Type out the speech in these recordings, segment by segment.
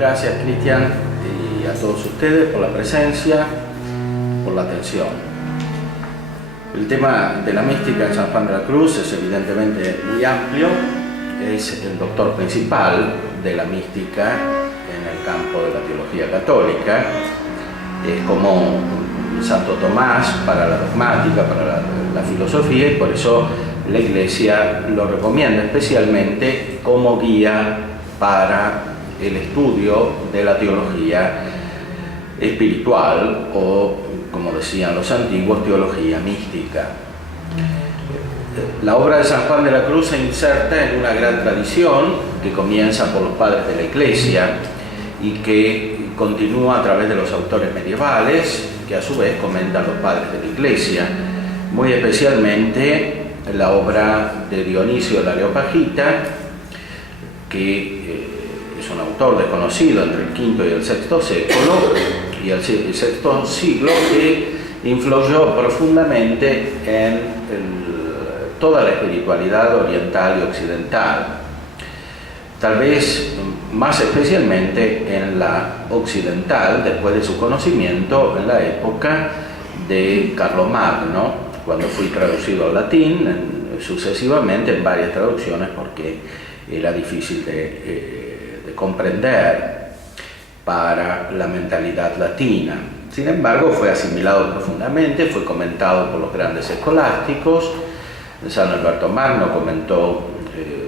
gracias, Cristian, y a todos ustedes por la presencia, por la atención. El tema de la mística en San Juan de la Cruz es evidentemente muy amplio, es el doctor principal de la mística en el campo de la teología católica, es como Santo Tomás para la dogmática, para la filosofía, y por eso la Iglesia lo recomienda especialmente como guía para el estudio de la teología espiritual o, como decían los antiguos, teología mística. La obra de San Juan de la Cruz se inserta en una gran tradición que comienza por los padres de la Iglesia y que continúa a través de los autores medievales, que a su vez comentan los padres de la Iglesia, muy especialmente la obra de Dionisio el Areopagita, que es un autor desconocido entre el V y el VI século y el VI siglo, que influyó profundamente en toda la espiritualidad oriental y occidental, tal vez más especialmente en la occidental, después de su conocimiento en la época de Carlomagno, cuando fue traducido al latín, sucesivamente en varias traducciones, porque era difícil de comprender para la mentalidad latina. Sin embargo, fue asimilado profundamente, fue comentado por los grandes escolásticos. San Alberto Magno comentó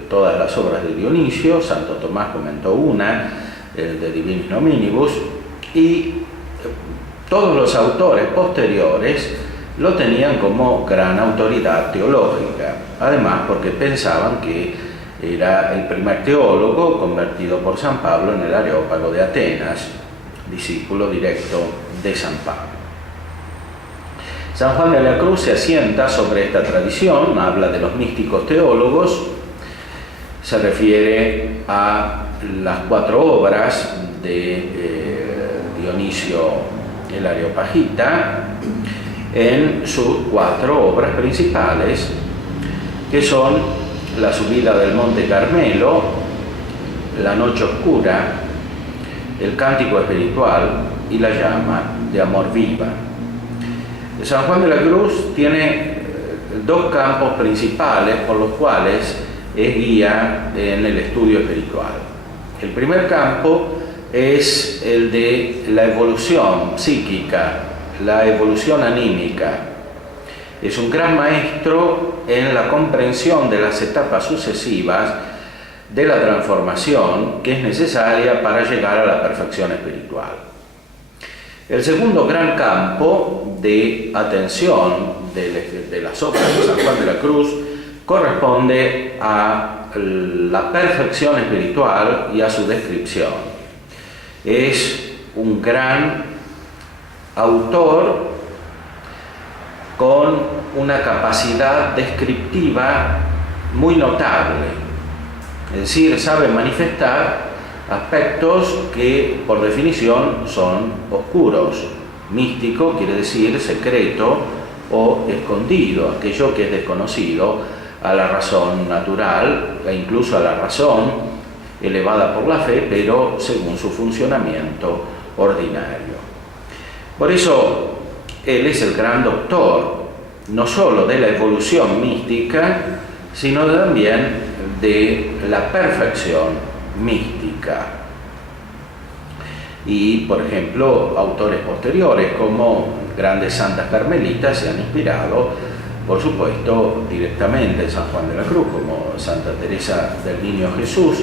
todas las obras de Dionisio, Santo Tomás comentó una, el de Divinis Nominibus, y todos los autores posteriores lo tenían como gran autoridad teológica, además porque pensaban que era el primer teólogo convertido por San Pablo en el Areópago de Atenas, discípulo directo de San Pablo. San Juan de la Cruz se asienta sobre esta tradición, habla de los místicos teólogos, se refiere a las 4 obras de Dionisio el Areopagita en sus 4 obras principales, que son la subida del Monte Carmelo, la noche oscura, el cántico espiritual y la llama de amor viva. San Juan de la Cruz tiene 2 campos principales por los cuales es guía en el estudio espiritual. El primer campo es el de la evolución psíquica, la evolución anímica. Es un gran maestro en la comprensión de las etapas sucesivas de la transformación que es necesaria para llegar a la perfección espiritual. El segundo gran campo de atención de las obras de San Juan de la Cruz corresponde a la perfección espiritual y a su descripción. Es un gran autor con una capacidad descriptiva muy notable, es decir, sabe manifestar aspectos que por definición son oscuros. Místico quiere decir secreto o escondido, aquello que es desconocido a la razón natural e incluso a la razón elevada por la fe, pero según su funcionamiento ordinario. Por eso él es el gran doctor, no solo de la evolución mística, sino también de la perfección mística. Y, por ejemplo, autores posteriores como grandes santas carmelitas se han inspirado, por supuesto, directamente en San Juan de la Cruz, como Santa Teresa del Niño Jesús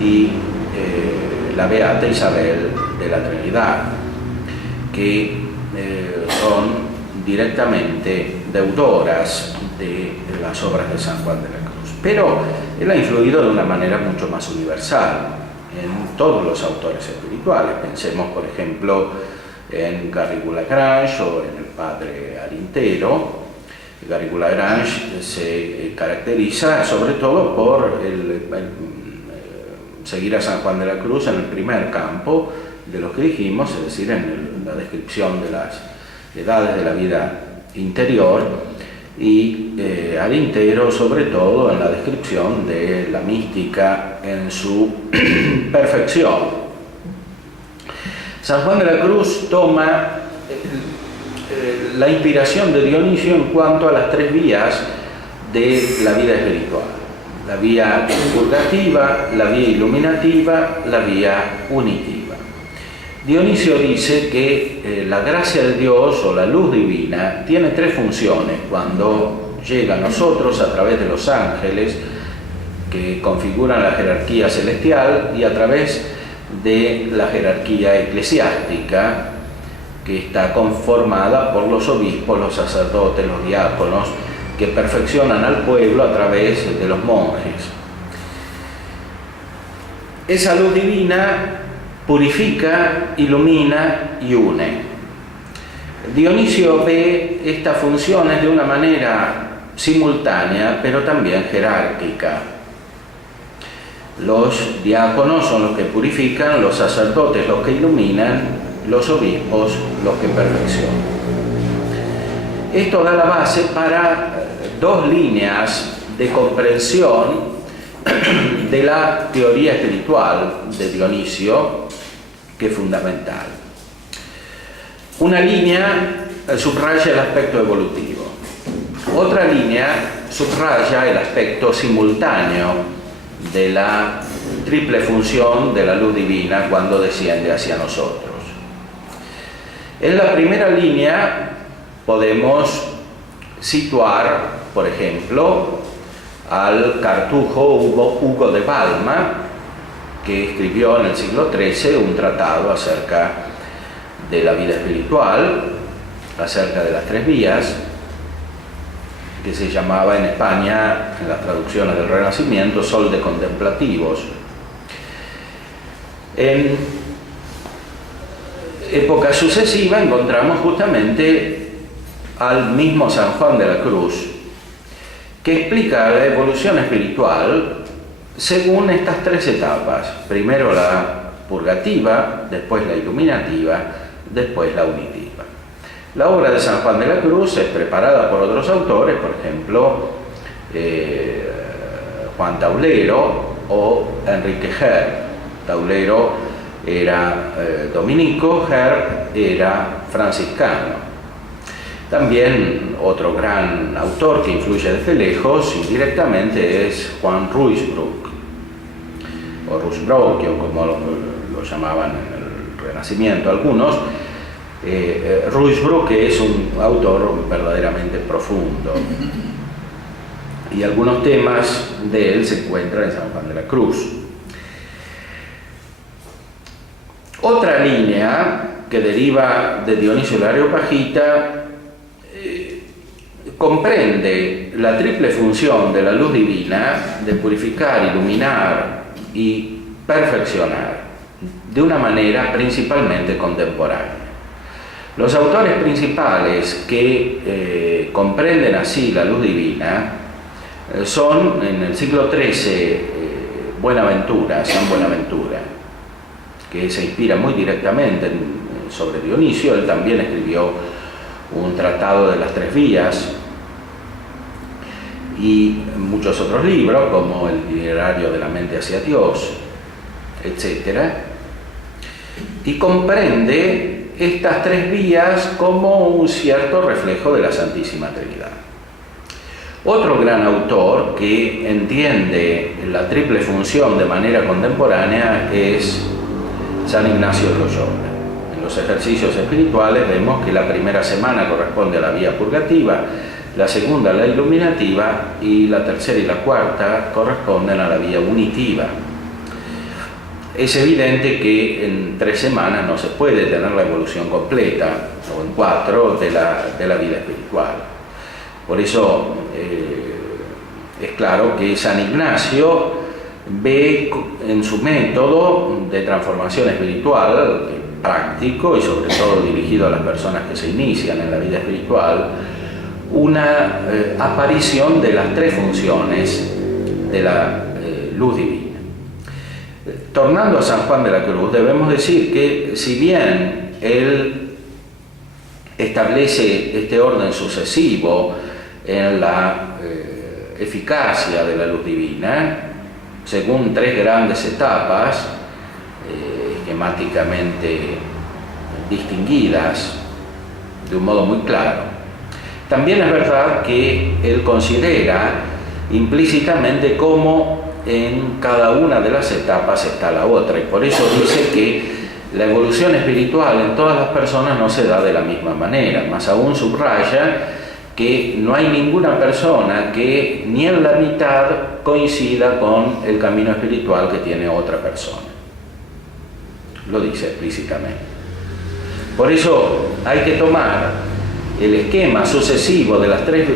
y la Beata Isabel de la Trinidad, que son directamente deudores de las obras de San Juan de la Cruz. Pero él ha influido de una manera mucho más universal en todos los autores espirituales. Pensemos, por ejemplo, en Garrigou-Lagrange o en el padre Arintero. Garrigou-Lagrange se caracteriza sobre todo por seguir a San Juan de la Cruz en el primer campo de lo que dijimos, es decir, en la descripción de las edades de la vida interior, y Arintero sobre todo en la descripción de la mística en su perfección. San Juan de la Cruz toma la inspiración de Dionisio en cuanto a las tres vías de la vida espiritual: la vía purgativa, la vía iluminativa, la vía unitiva. Dionisio dice que la gracia de Dios o la luz divina tiene tres funciones cuando llega a nosotros a través de los ángeles que configuran la jerarquía celestial y a través de la jerarquía eclesiástica que está conformada por los obispos, los sacerdotes, los diáconos, que perfeccionan al pueblo a través de los monjes. Esa luz divina purifica, ilumina y une. Dionisio ve estas funciones de una manera simultánea, pero también jerárquica. Los diáconos son los que purifican, los sacerdotes los que iluminan, los obispos los que perfeccionan. Esto da la base para dos líneas de comprensión de la teoría espiritual de Dionisio, que es fundamental. Una línea subraya el aspecto evolutivo, otra línea subraya el aspecto simultáneo de la triple función de la luz divina cuando desciende hacia nosotros. En la primera línea podemos situar, por ejemplo, al cartujo Hugo de Balma, que escribió en el siglo XIII un tratado acerca de la vida espiritual, acerca de las tres vías, que se llamaba en España, en las traducciones del Renacimiento, Sol de Contemplativos. En época sucesiva encontramos justamente al mismo San Juan de la Cruz, que explica la evolución espiritual según estas tres etapas: primero la purgativa, después la iluminativa, después la unitiva. La obra de San Juan de la Cruz es preparada por otros autores, por ejemplo, Juan Taulero o Enrique Herb. Taulero era dominico, Herb era franciscano. También otro gran autor que influye desde lejos y directamente es Juan Ruysbrock, o Ruysbrock, como lo llamaban en el Renacimiento algunos. Ruysbrock es un autor verdaderamente profundo y algunos temas de él se encuentran en San Juan de la Cruz. Otra línea que deriva de Dionisio el Areopagita comprende la triple función de la luz divina de purificar, iluminar y perfeccionar de una manera principalmente contemporánea. Los autores principales que comprenden así la luz divina son, en el siglo XIII, Buenaventura, San Buenaventura, que se inspira muy directamente sobre Dionisio. Él también escribió un tratado de las tres vías y muchos otros libros, como el Itinerario de la mente hacia Dios, etc. Y comprende estas tres vías como un cierto reflejo de la Santísima Trinidad. Otro gran autor que entiende la triple función de manera contemporánea es San Ignacio de Loyola. En los ejercicios espirituales vemos que la primera semana corresponde a la vía purgativa, la segunda a la iluminativa y la tercera y la cuarta corresponden a la vía unitiva. Es evidente que en 3 semanas no se puede tener la evolución completa, o en 4, de la vida espiritual. Por eso es claro que San Ignacio ve en su método de transformación espiritual, práctico y sobre todo dirigido a las personas que se inician en la vida espiritual, una aparición de las tres funciones de la luz divina. Tornando a San Juan de la Cruz, debemos decir que si bien él establece este orden sucesivo en la eficacia de la luz divina, según 3 grandes etapas, esquemáticamente distinguidas de un modo muy claro. También es verdad que él considera implícitamente cómo en cada una de las etapas está la otra, y por eso dice que la evolución espiritual en todas las personas no se da de la misma manera. Más aún subraya que no hay ninguna persona que ni en la mitad coincida con el camino espiritual que tiene otra persona. Lo dice explícitamente. Por eso hay que tomar el esquema sucesivo de las tres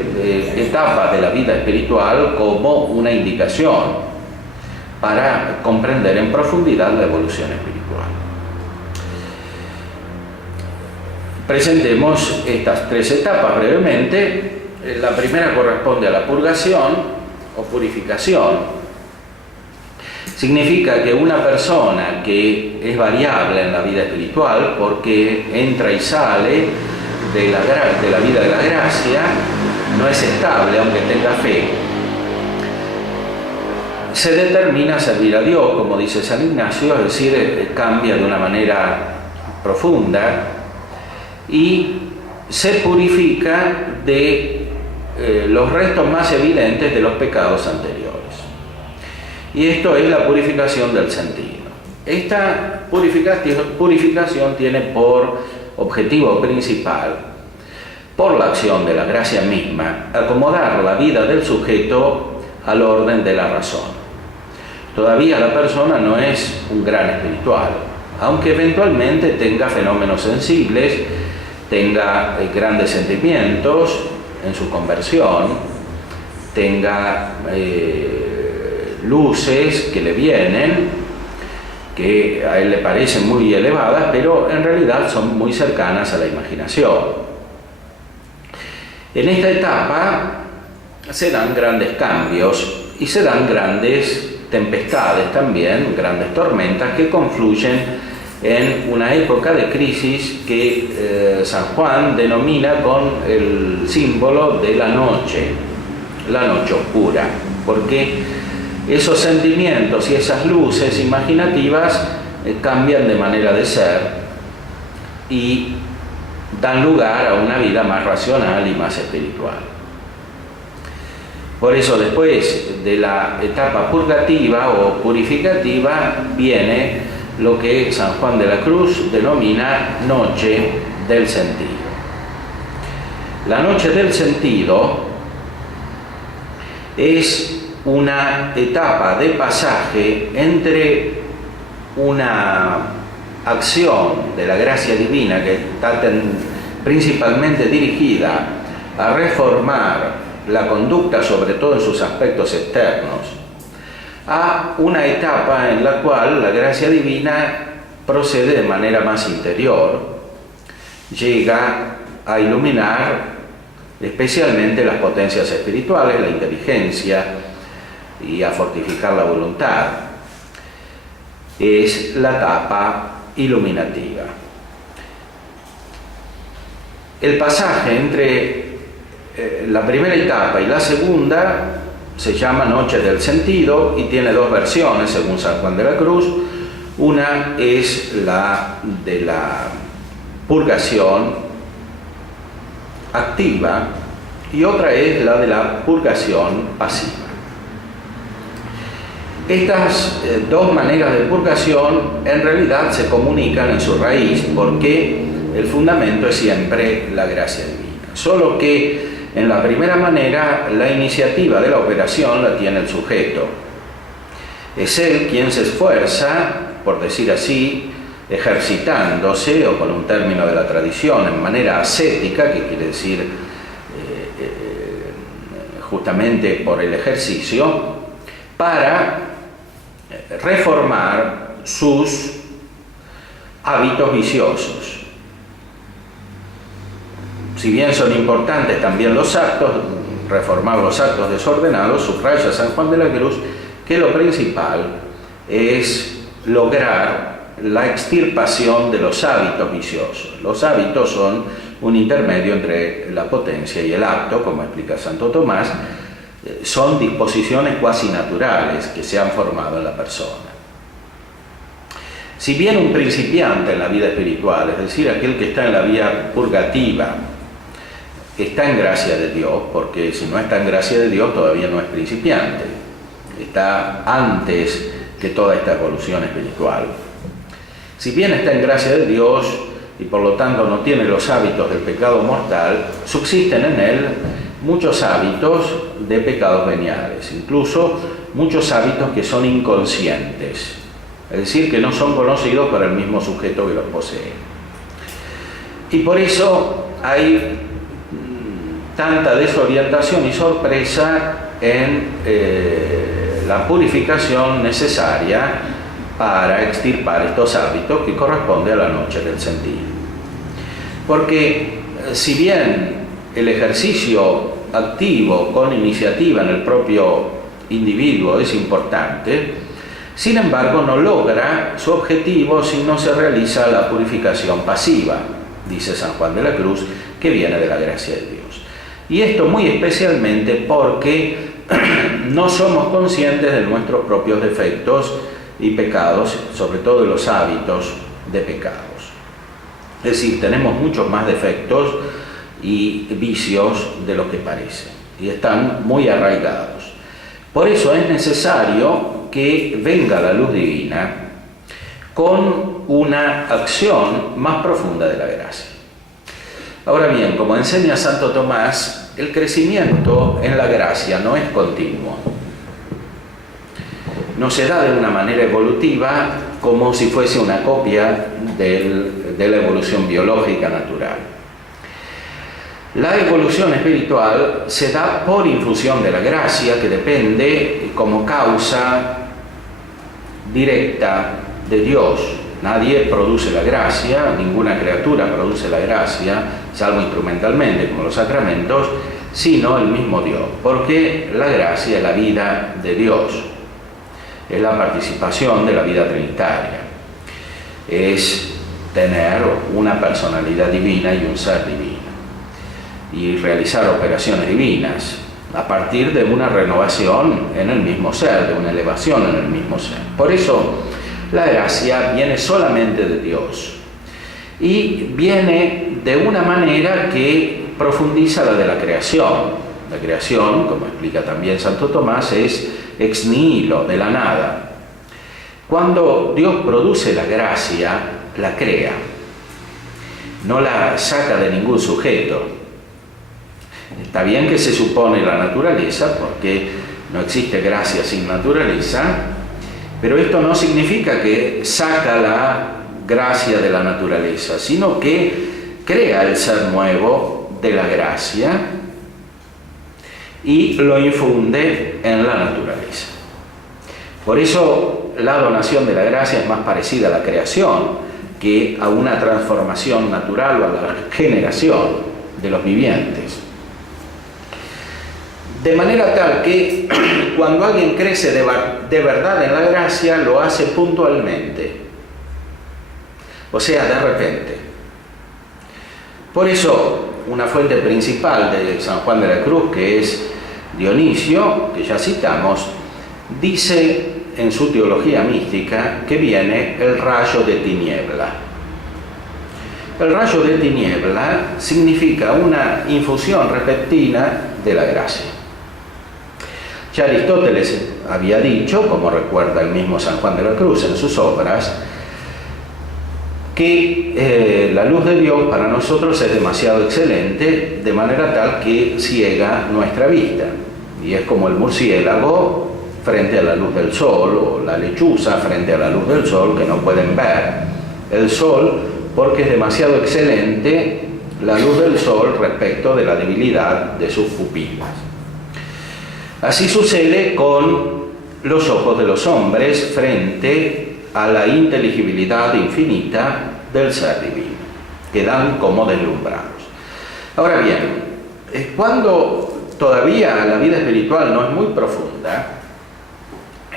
etapas de la vida espiritual como una indicación para comprender en profundidad la evolución espiritual. Presentemos estas tres etapas brevemente. La primera corresponde a la purgación o purificación. Significa que una persona que es variable en la vida espiritual porque entra y sale de la vida de la gracia, no es estable aunque tenga fe. Se determina a servir a Dios, como dice San Ignacio, es decir, cambia de una manera profunda y se purifica de los restos más evidentes de los pecados anteriores. Y esto es la purificación del sentido. Esta purificación tiene por objetivo principal, por la acción de la gracia misma, acomodar la vida del sujeto al orden de la razón. Todavía la persona no es un gran espiritual, aunque eventualmente tenga fenómenos sensibles, tenga grandes sentimientos en su conversión, tenga luces que le vienen, que a él le parecen muy elevadas, pero en realidad son muy cercanas a la imaginación. En esta etapa se dan grandes cambios y se dan grandes tempestades también, grandes tormentas que confluyen en una época de crisis que San Juan denomina con el símbolo de la noche oscura, porque esos sentimientos y esas luces imaginativas cambian de manera de ser y dan lugar a una vida más racional y más espiritual. Por eso después de la etapa purgativa o purificativa viene lo que San Juan de la Cruz denomina noche del sentido. La noche del sentido es una etapa de pasaje entre una acción de la gracia divina que está principalmente dirigida a reformar la conducta, sobre todo en sus aspectos externos, a una etapa en la cual la gracia divina procede de manera más interior, llega a iluminar especialmente las potencias espirituales, la inteligencia, y a fortificar la voluntad. Es la etapa iluminativa. El pasaje entre la primera etapa y la segunda se llama Noche del Sentido y tiene dos versiones según San Juan de la Cruz. Una es la de la purgación activa y otra es la de la purgación pasiva. Estas dos maneras de purgación en realidad se comunican en su raíz porque el fundamento es siempre la gracia divina. Solo que en la primera manera la iniciativa de la operación la tiene el sujeto. Es él quien se esfuerza, por decir así, ejercitándose, o con un término de la tradición, en manera ascética, que quiere decir justamente por el ejercicio, para reformar sus hábitos viciosos. Si bien son importantes también los actos, reformar los actos desordenados, subraya San Juan de la Cruz que lo principal es lograr la extirpación de los hábitos viciosos. Los hábitos son un intermedio entre la potencia y el acto, como explica Santo Tomás. Son disposiciones cuasi naturales que se han formado en la persona. Si bien un principiante en la vida espiritual, es decir, aquel que está en la vía purgativa, está en gracia de Dios, porque si no está en gracia de Dios todavía no es principiante, está antes que toda esta evolución espiritual. Si bien está en gracia de Dios y por lo tanto no tiene los hábitos del pecado mortal, subsisten en él muchos hábitos de pecados veniales, incluso muchos hábitos que son inconscientes, es decir, que no son conocidos por el mismo sujeto que los posee. Y por eso hay tanta desorientación y sorpresa en la purificación necesaria para extirpar estos hábitos que corresponde a la noche del sentido. Porque si bien el ejercicio activo con iniciativa en el propio individuo es importante, sin embargo no logra su objetivo si no se realiza la purificación pasiva, dice San Juan de la Cruz, que viene de la gracia de Dios. Y esto muy especialmente porque no somos conscientes de nuestros propios defectos y pecados, sobre todo de los hábitos de pecados. Es decir, tenemos muchos más defectos y vicios de lo que parece, y están muy arraigados. Por eso es necesario que venga la luz divina con una acción más profunda de la gracia. Ahora bien, como enseña Santo Tomás, el crecimiento en la gracia no es continuo. No se da de una manera evolutiva como si fuese una copia de la evolución biológica natural. La evolución espiritual se da por infusión de la gracia, que depende como causa directa de Dios. Nadie produce la gracia, ninguna criatura produce la gracia, salvo instrumentalmente, como los sacramentos, sino el mismo Dios, porque la gracia es la vida de Dios, es la participación de la vida trinitaria, es tener una personalidad divina y un ser divino, y realizar operaciones divinas a partir de una renovación en el mismo ser, de una elevación en el mismo ser. Por eso la gracia viene solamente de Dios y viene de una manera que profundiza la de la creación. La creación, como explica también Santo Tomás, es ex nihilo, de la nada. Cuando Dios produce la gracia, la crea, no la saca de ningún sujeto. Está bien que se supone la naturaleza, porque no existe gracia sin naturaleza, pero esto no significa que saca la gracia de la naturaleza, sino que crea el ser nuevo de la gracia y lo infunde en la naturaleza. Por eso la donación de la gracia es más parecida a la creación que a una transformación natural o a la generación de los vivientes. De manera tal que cuando alguien crece de verdad en la gracia, lo hace puntualmente, o sea, de repente. Por eso, una fuente principal de San Juan de la Cruz, que es Dionisio, que ya citamos, dice en su teología mística que viene el rayo de tiniebla. El rayo de tiniebla significa una infusión repentina de la gracia. Ya Aristóteles había dicho, como recuerda el mismo San Juan de la Cruz en sus obras, que la luz de Dios para nosotros es demasiado excelente, de manera tal que ciega nuestra vista. Y es como el murciélago frente a la luz del sol, o la lechuza frente a la luz del sol, que no pueden ver el sol porque es demasiado excelente la luz del sol respecto de la debilidad de sus pupilas. Así sucede con los ojos de los hombres frente a la inteligibilidad infinita del ser divino. Quedan como deslumbrados. Ahora bien, cuando todavía la vida espiritual no es muy profunda,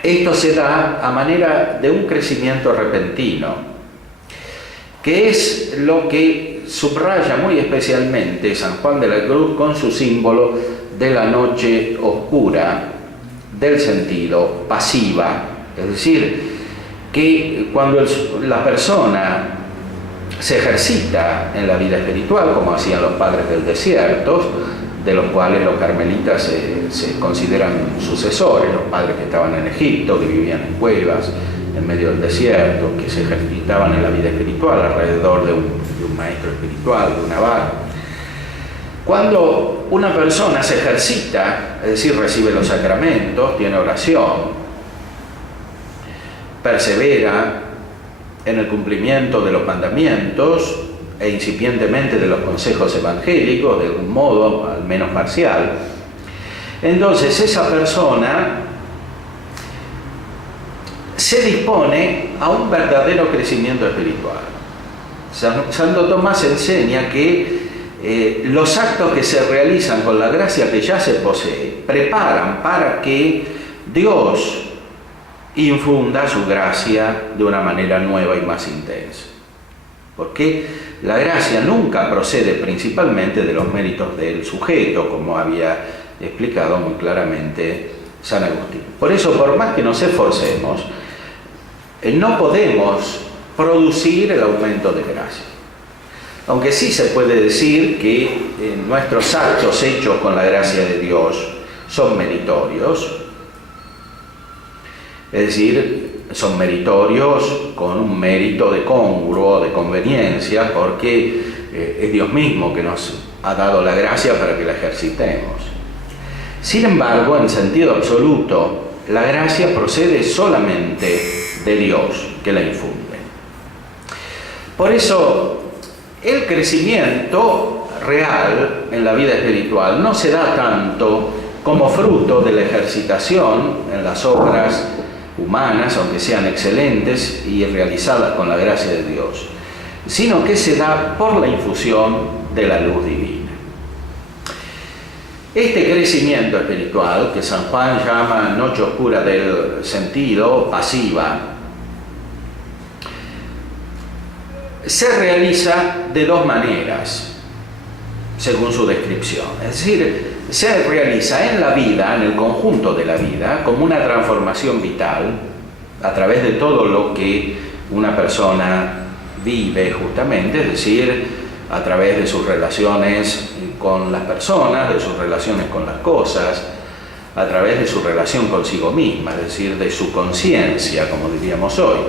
esto se da a manera de un crecimiento repentino, que es lo que subraya muy especialmente San Juan de la Cruz con su símbolo de la noche oscura del sentido, pasiva, es decir, que cuando la persona se ejercita en la vida espiritual, como hacían los padres del desierto, de los cuales los carmelitas se consideran sucesores, los padres que estaban en Egipto, que vivían en cuevas, en medio del desierto, que se ejercitaban en la vida espiritual alrededor de un maestro espiritual, de un abad. Cuando una persona se ejercita, es decir, recibe los sacramentos, tiene oración, persevera en el cumplimiento de los mandamientos e incipientemente de los consejos evangélicos, de algún modo, al menos parcial, entonces esa persona se dispone a un verdadero crecimiento espiritual. Santo Tomás enseña que los actos que se realizan con la gracia que ya se posee preparan para que Dios infunda su gracia de una manera nueva y más intensa. Porque la gracia nunca procede principalmente de los méritos del sujeto, como había explicado muy claramente San Agustín. Por eso, por más que nos esforcemos, no podemos producir el aumento de gracia. Aunque sí se puede decir que nuestros actos hechos con la gracia de Dios son meritorios, es decir, son meritorios con un mérito de congruo, de conveniencia, porque es Dios mismo que nos ha dado la gracia para que la ejercitemos. Sin embargo, en sentido absoluto, la gracia procede solamente de Dios que la infunde. Por eso, el crecimiento real en la vida espiritual no se da tanto como fruto de la ejercitación en las obras humanas, aunque sean excelentes y realizadas con la gracia de Dios, sino que se da por la infusión de la luz divina. Este crecimiento espiritual, que San Juan llama noche oscura del sentido, pasiva, se realiza de dos maneras, según su descripción. Es decir, se realiza en la vida, en el conjunto de la vida, como una transformación vital, a través de todo lo que una persona vive justamente, es decir, a través de sus relaciones con las personas, de sus relaciones con las cosas, a través de su relación consigo misma, es decir, de su conciencia, como diríamos hoy.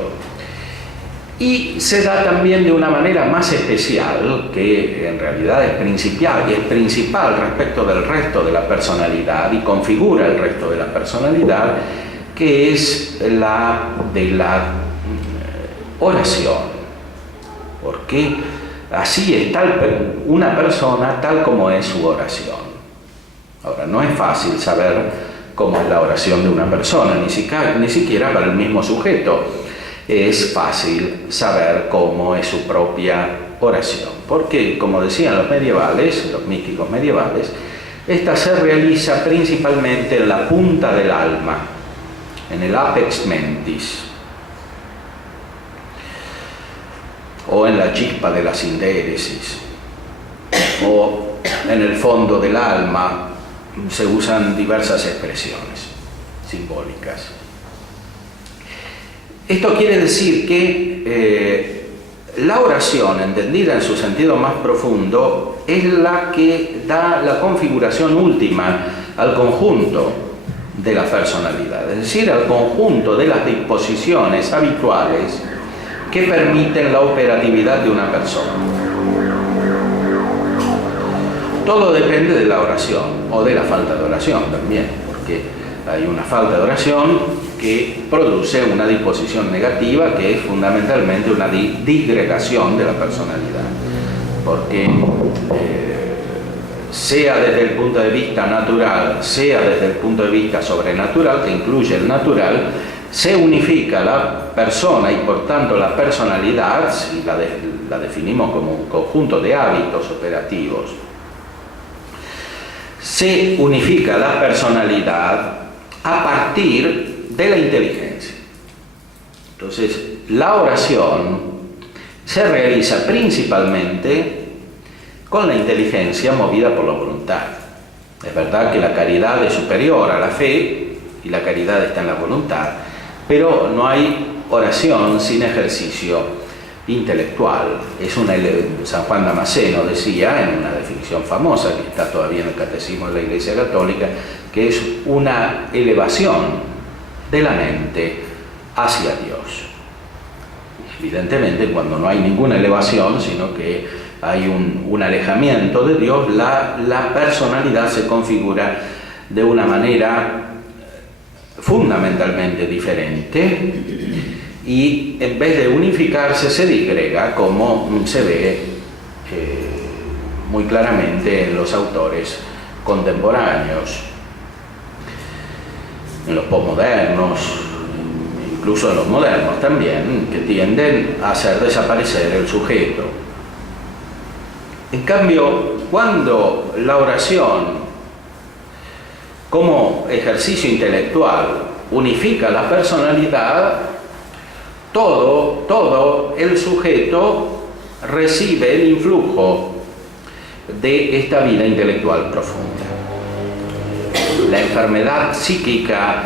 Y se da también de una manera más especial, que en realidad es principal respecto del resto de la personalidad y configura el resto de la personalidad, que es la de la oración. Porque así es una persona tal como es su oración. Ahora, no es fácil saber cómo es la oración de una persona, ni siquiera para el mismo sujeto. Es fácil saber cómo es su propia oración, porque, como decían los medievales, los místicos medievales, esta se realiza principalmente en la punta del alma, en el apex mentis, o en la chispa de la sindéresis, o en el fondo del alma. Se usan diversas expresiones simbólicas. Esto quiere decir que la oración, entendida en su sentido más profundo, es la que da la configuración última al conjunto de la personalidad, es decir, al conjunto de las disposiciones habituales que permiten la operatividad de una persona. Todo depende de la oración, o de la falta de oración también, porque hay una falta de oración que produce una disposición negativa, que es fundamentalmente una disgregación de la personalidad, porque sea desde el punto de vista natural, sea desde el punto de vista sobrenatural, que incluye el natural, se unifica la persona y por tanto la personalidad, si la definimos como un conjunto de hábitos operativos, se unifica la personalidad a partir de la inteligencia. Entonces, la oración se realiza principalmente con la inteligencia movida por la voluntad. Es verdad que la caridad es superior a la fe y la caridad está en la voluntad, pero no hay oración sin ejercicio intelectual. San Juan Damasceno decía, en una definición famosa que está todavía en el Catecismo de la Iglesia Católica, que es una elevación de la mente hacia Dios. Evidentemente, cuando no hay ninguna elevación, sino que hay un alejamiento de Dios, la personalidad se configura de una manera fundamentalmente diferente y en vez de unificarse se disgrega, como se ve muy claramente en los autores contemporáneos, en los posmodernos, incluso en los modernos también, que tienden a hacer desaparecer el sujeto. En cambio, cuando la oración como ejercicio intelectual unifica la personalidad, todo el sujeto recibe el influjo de esta vida intelectual profunda. La enfermedad psíquica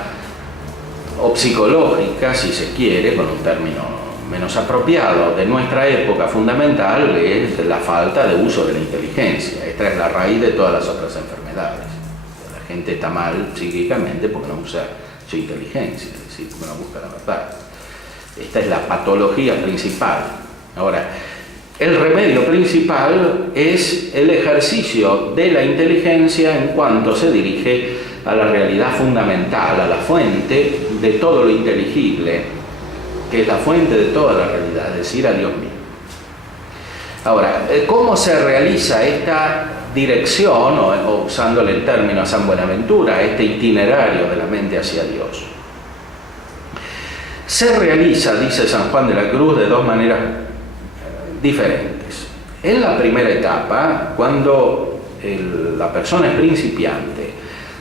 o psicológica, si se quiere, con un término menos apropiado, de nuestra época fundamental es la falta de uso de la inteligencia. Esta es la raíz de todas las otras enfermedades. La gente está mal psíquicamente porque no usa su inteligencia, es decir, porque no busca la verdad. Esta es la patología principal. Ahora, el remedio principal es el ejercicio de la inteligencia en cuanto se dirige a la realidad fundamental, a la fuente de todo lo inteligible, que es la fuente de toda la realidad, es decir, a Dios mismo. Ahora, ¿cómo se realiza esta dirección, o usándole el término a San Buenaventura, este itinerario de la mente hacia Dios? Se realiza, dice San Juan de la Cruz, de dos maneras diferentes. En la primera etapa, cuando la persona es principiante,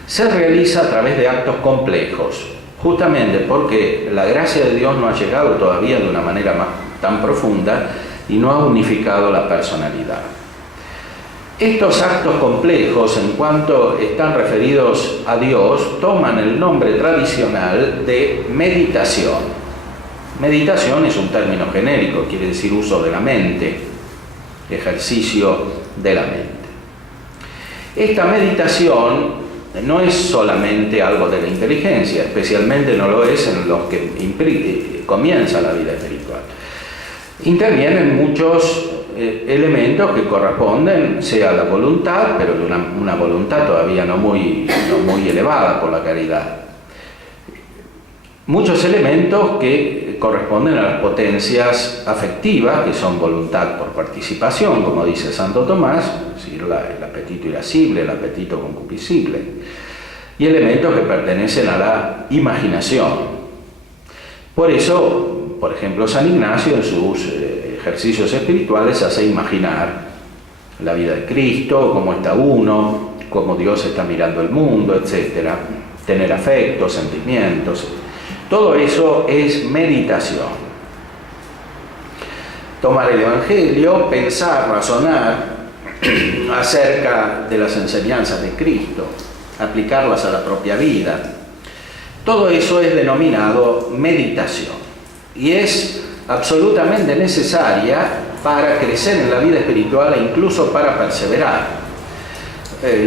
se realiza a través de actos complejos, justamente porque la gracia de Dios no ha llegado todavía de una manera tan profunda y no ha unificado la personalidad. Estos actos complejos, en cuanto están referidos a Dios, toman el nombre tradicional de meditación. Meditación es un término genérico, quiere decir uso de la mente, ejercicio de la mente. Esta meditación no es solamente algo de la inteligencia, especialmente no lo es en los que comienza la vida espiritual. Intervienen muchos elementos que corresponden, sea la voluntad, pero de una voluntad todavía no muy elevada por la caridad. Muchos elementos que corresponden a las potencias afectivas, que son voluntad por participación, como dice Santo Tomás, es decir, el apetito irascible, el apetito concupiscible, y elementos que pertenecen a la imaginación. Por eso, por ejemplo, San Ignacio en sus ejercicios espirituales hace imaginar la vida de Cristo, cómo está uno, cómo Dios está mirando el mundo, etc. Tener afectos, sentimientos. Todo eso es meditación. Tomar el Evangelio, pensar, razonar acerca de las enseñanzas de Cristo, aplicarlas a la propia vida. Todo eso es denominado meditación y es absolutamente necesaria para crecer en la vida espiritual e incluso para perseverar.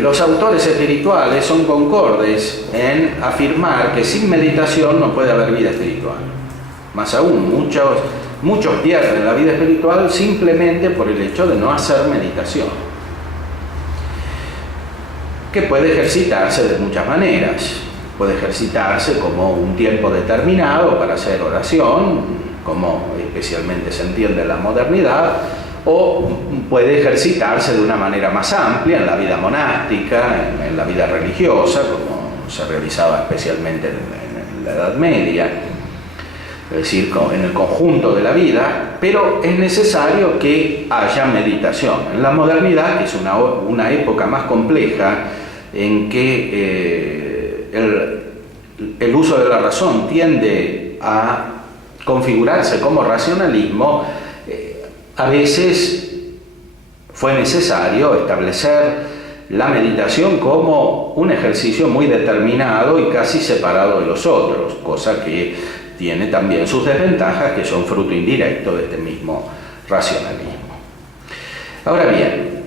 Los autores espirituales son concordes en afirmar que sin meditación no puede haber vida espiritual. Más aún, muchos pierden la vida espiritual simplemente por el hecho de no hacer meditación, que puede ejercitarse de muchas maneras. Puede ejercitarse como un tiempo determinado para hacer oración, como especialmente se entiende en la modernidad, o puede ejercitarse de una manera más amplia en la vida monástica, en la vida religiosa, como se realizaba especialmente en la Edad Media, es decir, en el conjunto de la vida, pero es necesario que haya meditación. En la modernidad, que es una época más compleja, en que el uso de la razón tiende a configurarse como racionalismo, a veces fue necesario establecer la meditación como un ejercicio muy determinado y casi separado de los otros, cosa que tiene también sus desventajas, que son fruto indirecto de este mismo racionalismo. Ahora bien,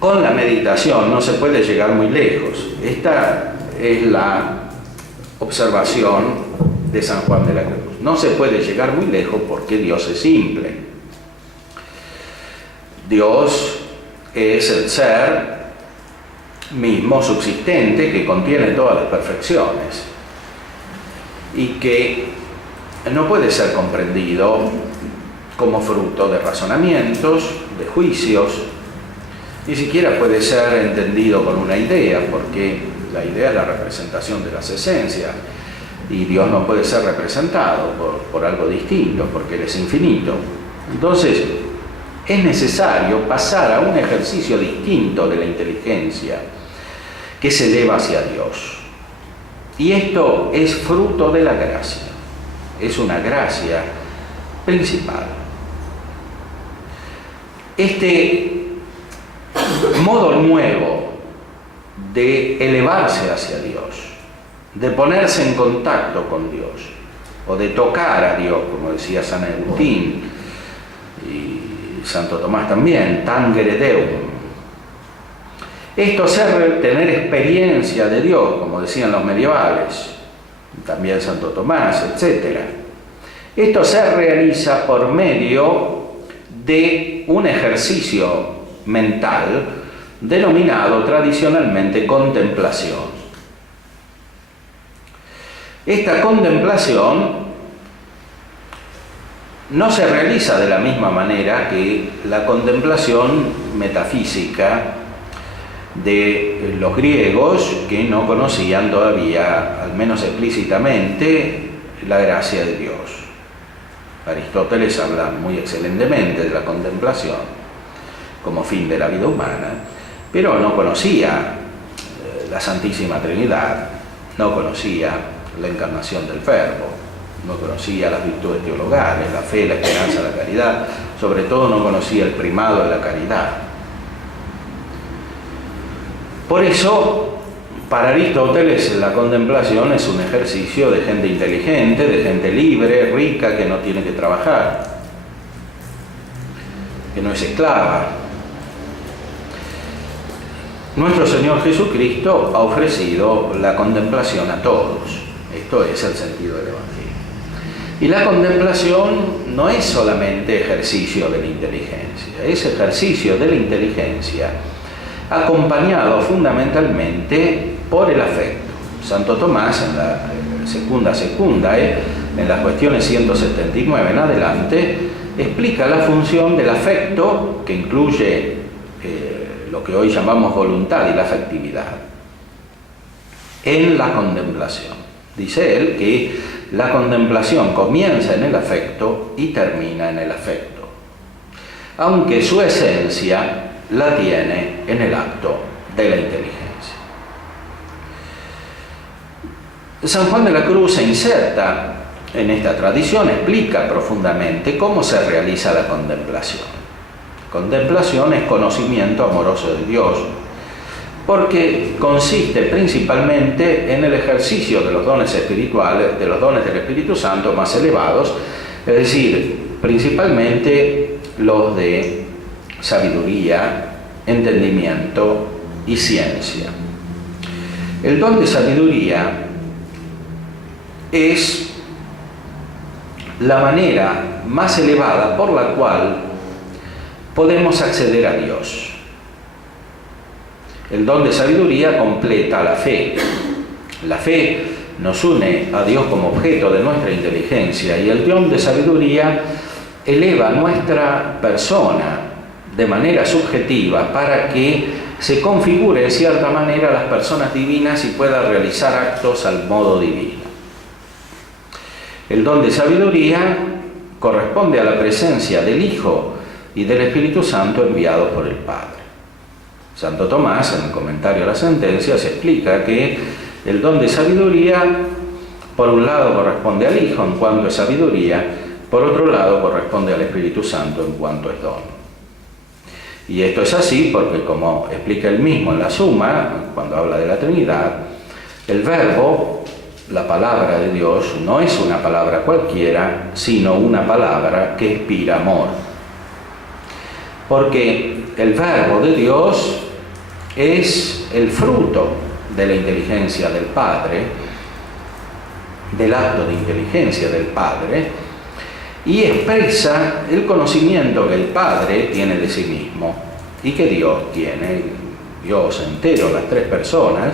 con la meditación no se puede llegar muy lejos. Esta es la observación de San Juan de la Cruz. No se puede llegar muy lejos porque Dios es simple. Dios es el ser mismo subsistente que contiene todas las perfecciones y que no puede ser comprendido como fruto de razonamientos, de juicios, ni siquiera puede ser entendido con una idea, porque la idea es la representación de las esencias y Dios no puede ser representado por algo distinto, porque Él es infinito. Entonces, es necesario pasar a un ejercicio distinto de la inteligencia que se eleva hacia Dios. Y esto es fruto de la gracia, es una gracia principal. Este modo nuevo de elevarse hacia Dios, de ponerse en contacto con Dios, o de tocar a Dios, como decía San Agustín y Santo Tomás también, tangere Deum. Esto es tener experiencia de Dios, como decían los medievales, también Santo Tomás, etc. Esto se realiza por medio de un ejercicio mental denominado tradicionalmente contemplación. Esta contemplación no se realiza de la misma manera que la contemplación metafísica de los griegos, que no conocían todavía, al menos explícitamente, la gracia de Dios. Aristóteles habla muy excelentemente de la contemplación como fin de la vida humana, pero no conocía la Santísima Trinidad, no conocía la encarnación del Verbo, no conocía las virtudes teologales, la fe, la esperanza, la caridad, sobre todo no conocía el primado de la caridad. Por eso, para Aristóteles, la contemplación es un ejercicio de gente inteligente, de gente libre, rica, que no tiene que trabajar, que no es esclava. Nuestro Señor Jesucristo ha ofrecido la contemplación a todos. Esto es el sentido del Evangelio. Y la contemplación no es solamente ejercicio de la inteligencia, es ejercicio de la inteligencia acompañado fundamentalmente por el afecto. Santo Tomás, en la segunda, en las cuestiones 179 en adelante, explica la función del afecto, que incluye lo que hoy llamamos voluntad y la afectividad, en la contemplación. Dice él que la contemplación comienza en el afecto y termina en el afecto, aunque su esencia la tiene en el acto de la inteligencia. San Juan de la Cruz se inserta en esta tradición, explica profundamente cómo se realiza la contemplación. Contemplación es conocimiento amoroso de Dios, porque consiste principalmente en el ejercicio de los dones espirituales, de los dones del Espíritu Santo más elevados, es decir, principalmente los de sabiduría, entendimiento y ciencia. El don de sabiduría es la manera más elevada por la cual podemos acceder a Dios. El don de sabiduría completa la fe. La fe nos une a Dios como objeto de nuestra inteligencia y el don de sabiduría eleva nuestra persona de manera subjetiva para que se configure en cierta manera las personas divinas y pueda realizar actos al modo divino. El don de sabiduría corresponde a la presencia del Hijo y del Espíritu Santo enviados por el Padre. Santo Tomás, en el comentario a la sentencia, se explica que el don de sabiduría, por un lado, corresponde al Hijo en cuanto es sabiduría, por otro lado, corresponde al Espíritu Santo en cuanto es don. Y esto es así porque, como explica él mismo en la Suma, cuando habla de la Trinidad, el Verbo la palabra de Dios no es una palabra cualquiera, sino una palabra que inspira amor. Porque el verbo de Dios es el fruto de la inteligencia del Padre, del acto de inteligencia del Padre, y expresa el conocimiento que el Padre tiene de sí mismo y que Dios tiene, Dios entero, las tres personas,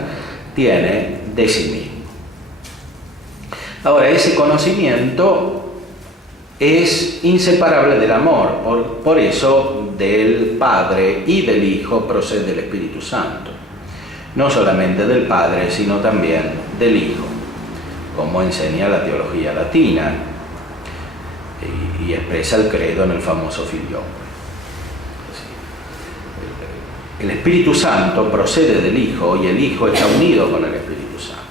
tiene de sí mismo. Ahora, ese conocimiento es inseparable del amor, por eso del Padre y del Hijo procede el Espíritu Santo. No solamente del Padre, sino también del Hijo, como enseña la teología latina y expresa el credo en el famoso Filioque. El Espíritu Santo procede del Hijo y el Hijo está unido con el Espíritu Santo.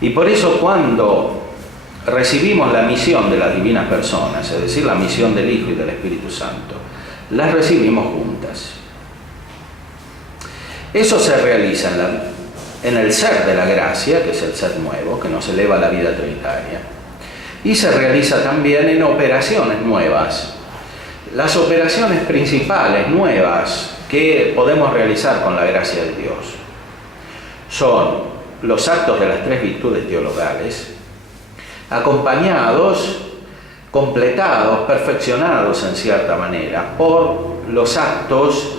Y por eso cuando recibimos la misión de las divinas personas, es decir, la misión del Hijo y del Espíritu Santo, las recibimos juntas. Eso se realiza en el ser de la gracia, que es el ser nuevo, que nos eleva a la vida trinitaria, y se realiza también en operaciones nuevas. Las operaciones principales nuevas que podemos realizar con la gracia de Dios son los actos de las tres virtudes teologales, acompañados, completados, perfeccionados en cierta manera por los actos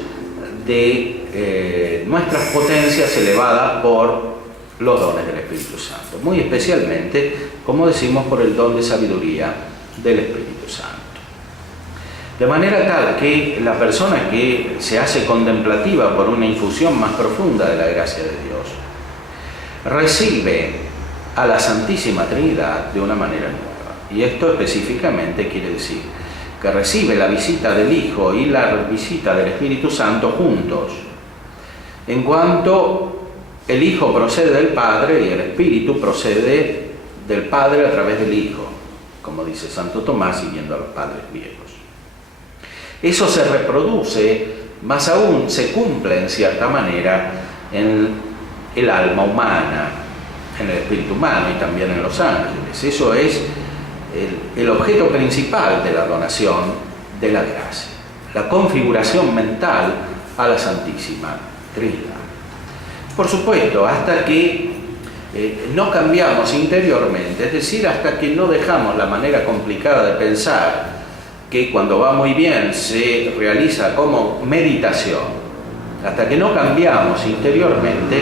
de nuestras potencias elevadas por los dones del Espíritu Santo, muy especialmente, como decimos, por el don de sabiduría del Espíritu Santo. De manera tal que la persona que se hace contemplativa por una infusión más profunda de la gracia de Dios recibe a la Santísima Trinidad de una manera nueva. Y esto específicamente quiere decir que recibe la visita del Hijo y la visita del Espíritu Santo juntos, en cuanto el Hijo procede del Padre y el Espíritu procede del Padre a través del Hijo, como dice Santo Tomás siguiendo a los padres griegos. Eso se reproduce, más aún se cumple en cierta manera en el alma humana, en el espíritu humano y también en los ángeles. Eso es el objeto principal de la donación de la gracia, la configuración mental a la Santísima Trinidad. Por supuesto, hasta que no cambiamos interiormente, es decir, hasta que no dejamos la manera complicada de pensar que cuando va muy bien se realiza como meditación, hasta que no cambiamos interiormente,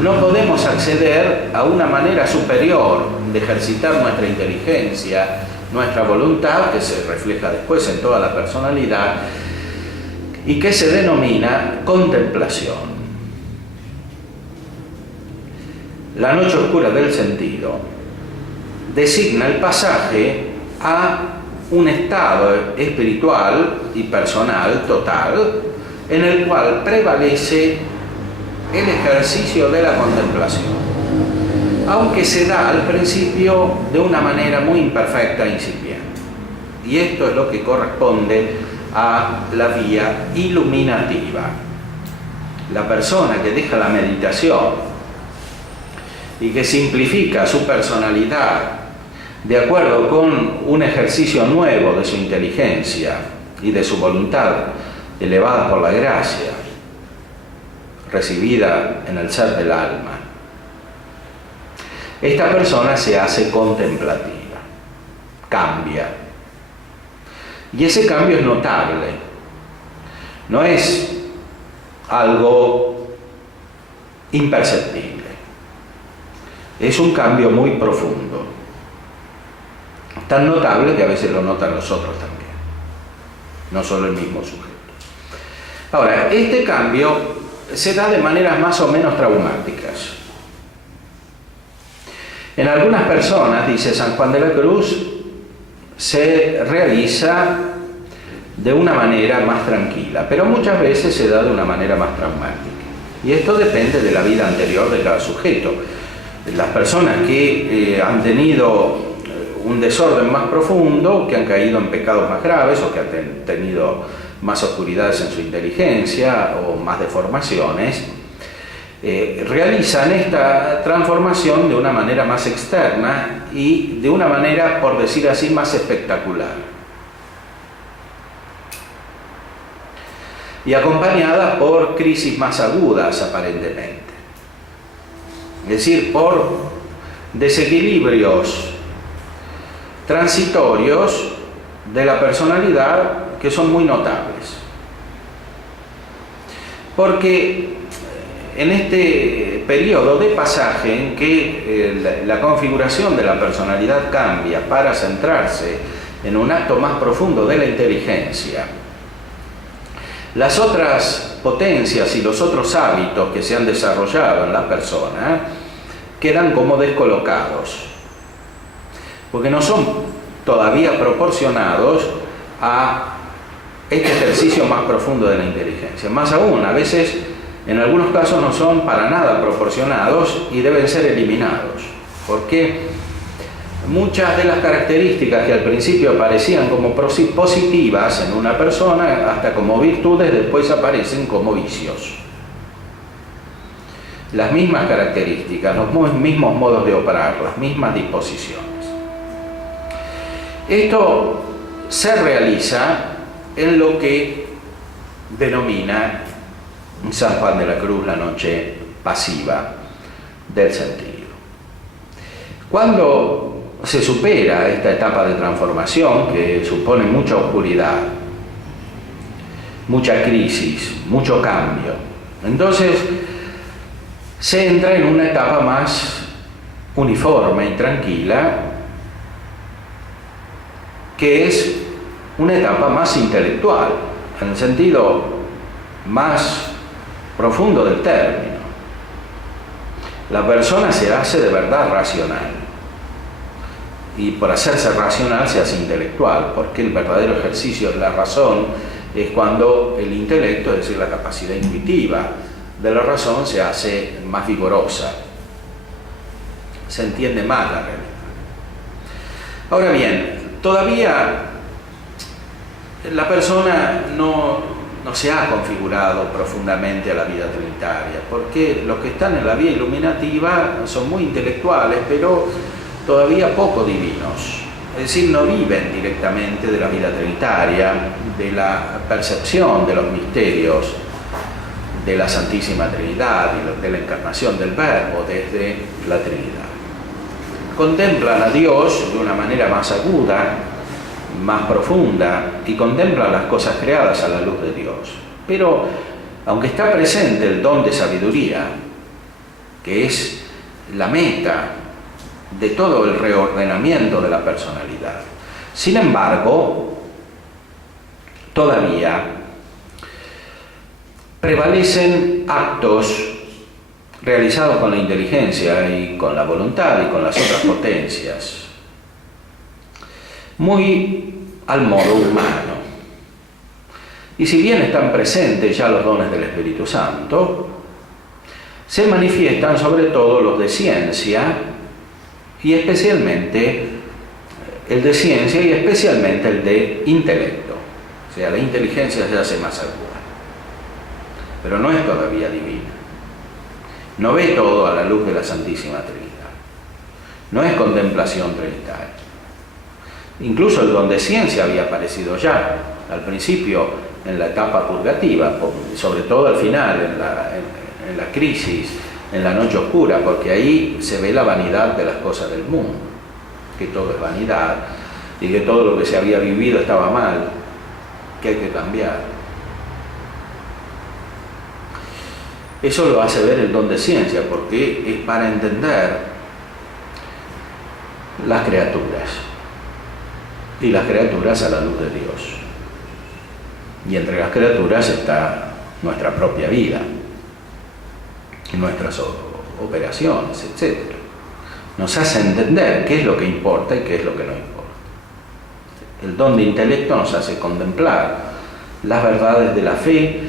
no podemos acceder a una manera superior de ejercitar nuestra inteligencia, nuestra voluntad, que se refleja después en toda la personalidad y que se denomina contemplación. La noche oscura del sentido designa el pasaje a un estado espiritual y personal total en el cual prevalece el ejercicio de la contemplación, aunque se da al principio de una manera muy imperfecta e incipiente. Y esto es lo que corresponde a la vía iluminativa. La persona que deja la meditación y que simplifica su personalidad de acuerdo con un ejercicio nuevo de su inteligencia y de su voluntad elevada por la gracia recibida en el ser del alma, esta persona se hace contemplativa, cambia. Y ese cambio es notable, no es algo imperceptible, es un cambio muy profundo, tan notable que a veces lo notan los otros también, no solo el mismo sujeto. Ahora, este cambio se da de maneras más o menos traumáticas. En algunas personas, dice San Juan de la Cruz, se realiza de una manera más tranquila, pero muchas veces se da de una manera más traumática. Y esto depende de la vida anterior de cada sujeto. Las personas que han tenido un desorden más profundo, que han caído en pecados más graves o que han tenido más oscuridades en su inteligencia o más deformaciones, realizan esta transformación de una manera más externa y de una manera, por decir así, más espectacular. Y acompañada por crisis más agudas, aparentemente. Es decir, por desequilibrios transitorios de la personalidad que son muy notables. Porque en este periodo de pasaje en que la configuración de la personalidad cambia para centrarse en un acto más profundo de la inteligencia, las otras potencias y los otros hábitos que se han desarrollado en la persona quedan como descolocados, porque no son todavía proporcionados a este ejercicio más profundo de la inteligencia. Más aún, a veces, en algunos casos no son para nada proporcionados y deben ser eliminados, porque muchas de las características que al principio aparecían como positivas en una persona, hasta como virtudes, después aparecen como vicios. Las mismas características, los mismos modos de operar, las mismas disposiciones. Esto se realiza en lo que denomina San Juan de la Cruz la noche pasiva del sentido. Cuando se supera esta etapa de transformación, que supone mucha oscuridad, mucha crisis, mucho cambio, entonces se entra en una etapa más uniforme y tranquila, que es una etapa más intelectual, en el sentido más profundo del término. La persona se hace de verdad racional, y por hacerse racional se hace intelectual, porque el verdadero ejercicio de la razón es cuando el intelecto, es decir, la capacidad intuitiva de la razón, se hace más vigorosa, se entiende más la realidad. Ahora bien, todavía la persona no se ha configurado profundamente a la vida trinitaria, porque los que están en la vía iluminativa son muy intelectuales, pero todavía poco divinos. Es decir, no viven directamente de la vida trinitaria, de la percepción de los misterios de la Santísima Trinidad y de la encarnación del Verbo desde la Trinidad. Contemplan a Dios de una manera más aguda, más profunda, y contemplan las cosas creadas a la luz de Dios. Pero, aunque está presente el don de sabiduría, que es la meta de todo el reordenamiento de la personalidad, sin embargo, todavía prevalecen actos realizados con la inteligencia y con la voluntad y con las otras potencias, muy al modo humano. Y si bien están presentes ya los dones del Espíritu Santo, se manifiestan sobre todo los de ciencia, y especialmente el de ciencia y especialmente el de intelecto. O sea, la inteligencia se hace más aguda, pero no es todavía divina. No ve todo a la luz de la Santísima Trinidad. No es contemplación trinitaria. Incluso el don de ciencia había aparecido ya al principio en la etapa purgativa, sobre todo al final, en la crisis, en la noche oscura, porque ahí se ve la vanidad de las cosas del mundo, que todo es vanidad y que todo lo que se había vivido estaba mal, que hay que cambiar. Eso lo hace ver el don de ciencia, porque es para entender las criaturas, y las criaturas a la luz de Dios. Y entre las criaturas está nuestra propia vida, nuestras operaciones, etc. Nos hace entender qué es lo que importa y qué es lo que no importa. El don de intelecto nos hace contemplar las verdades de la fe,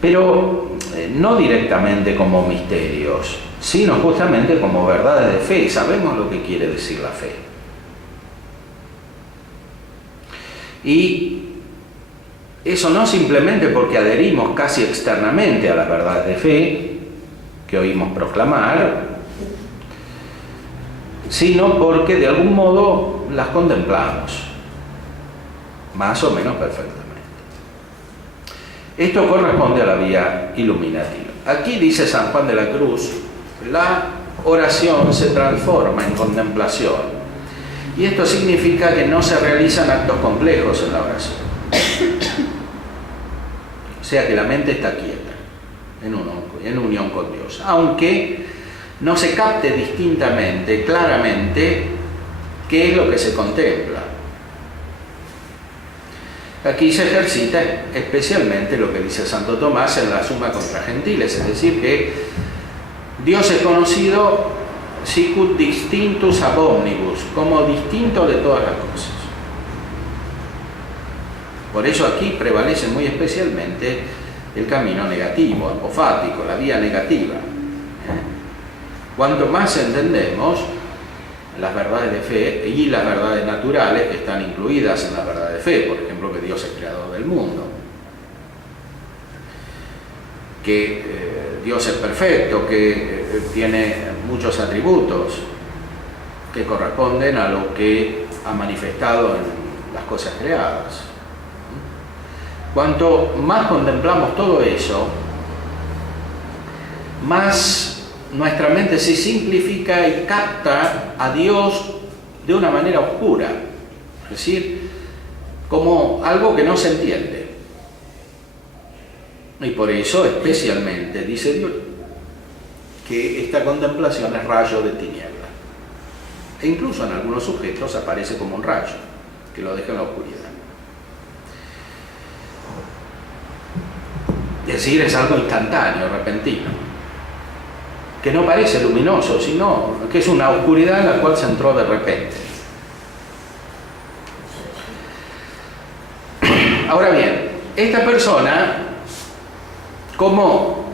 pero no directamente como misterios, sino justamente como verdades de fe. Sabemos lo que quiere decir la fe. Y eso no simplemente porque adherimos casi externamente a las verdades de fe, que oímos proclamar, sino porque de algún modo las contemplamos, más o menos perfectamente. Esto corresponde a la vía iluminativa. Aquí dice San Juan de la Cruz, la oración se transforma en contemplación. Y esto significa que no se realizan actos complejos en la oración. O sea que la mente está quieta, en unión con Dios. Aunque no se capte distintamente, claramente, qué es lo que se contempla. Aquí se ejercita especialmente lo que dice Santo Tomás en la Summa contra Gentiles, es decir, que Dios es conocido sicut distinctus ab omnibus, como distinto de todas las cosas. Por eso aquí prevalece muy especialmente el camino negativo, apofático, la vía negativa. Cuanto más entendemos las verdades de fe y las verdades naturales que están incluidas en la verdad de fe, por ejemplo, que Dios es creador del mundo, que Dios es perfecto, que tiene muchos atributos que corresponden a lo que ha manifestado en las cosas creadas. Cuanto más contemplamos todo eso, más nuestra mente se simplifica y capta a Dios de una manera oscura, es decir, como algo que no se entiende. Y por eso especialmente dice Dios que esta contemplación es rayo de tiniebla. E incluso en algunos sujetos aparece como un rayo que lo deja en la oscuridad. Es decir, es algo instantáneo, repentino, que no parece luminoso, sino que es una oscuridad en la cual se entró de repente. Ahora bien, esta persona, como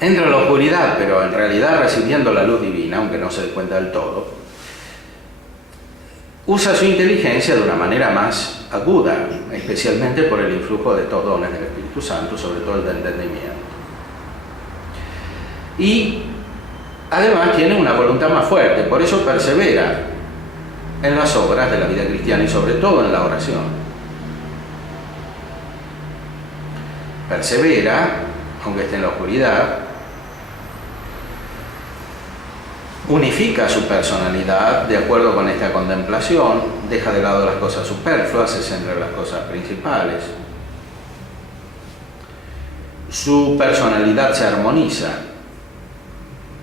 entra en la oscuridad, pero en realidad recibiendo la luz divina, aunque no se dé cuenta del todo, usa su inteligencia de una manera más aguda, especialmente por el influjo de estos dones del Espíritu Santo, sobre todo el de entendimiento. Y además tiene una voluntad más fuerte, por eso persevera en las obras de la vida cristiana y sobre todo en la oración. Persevera, aunque esté en la oscuridad, unifica su personalidad de acuerdo con esta contemplación, deja de lado las cosas superfluas, se centra en las cosas principales. Su personalidad se armoniza.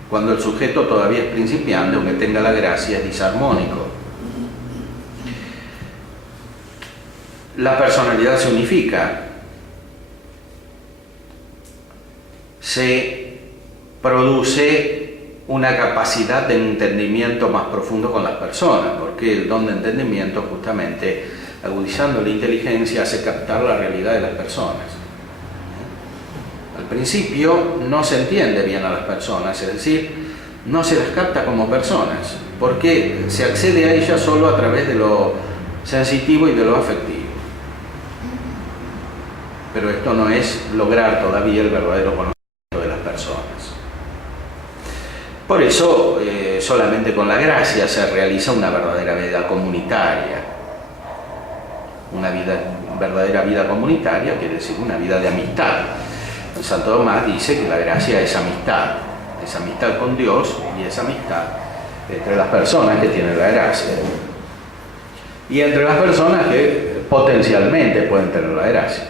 Cuando el sujeto todavía es principiante, aunque tenga la gracia, es disarmónico. La personalidad se unifica. Se produce una capacidad de entendimiento más profundo con las personas, porque el don de entendimiento, justamente agudizando la inteligencia, hace captar la realidad de las personas. Al principio no se entiende bien a las personas, es decir, no se las capta como personas, porque se accede a ellas solo a través de lo sensitivo y de lo afectivo. Pero esto no es lograr todavía el verdadero conocimiento de las personas. Por eso, solamente con la gracia se realiza una verdadera vida comunitaria. Una verdadera vida comunitaria quiere decir una vida de amistad. Santo Tomás dice que la gracia es amistad con Dios y es amistad entre las personas que tienen la gracia y entre las personas que potencialmente pueden tener la gracia.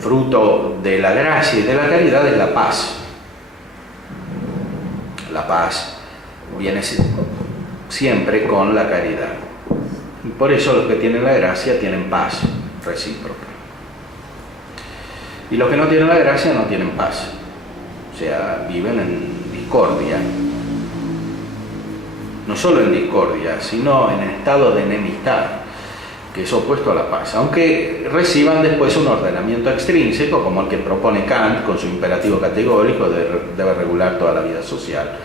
Fruto de la gracia y de la caridad es la paz. La paz viene siempre con la caridad. Y por eso los que tienen la gracia tienen paz recíproca. Y los que no tienen la gracia no tienen paz. O sea, viven en discordia. No solo en discordia, sino en estado de enemistad, que es opuesto a la paz, aunque reciban después un ordenamiento extrínseco como el que propone Kant con su imperativo categórico debe regular toda la vida social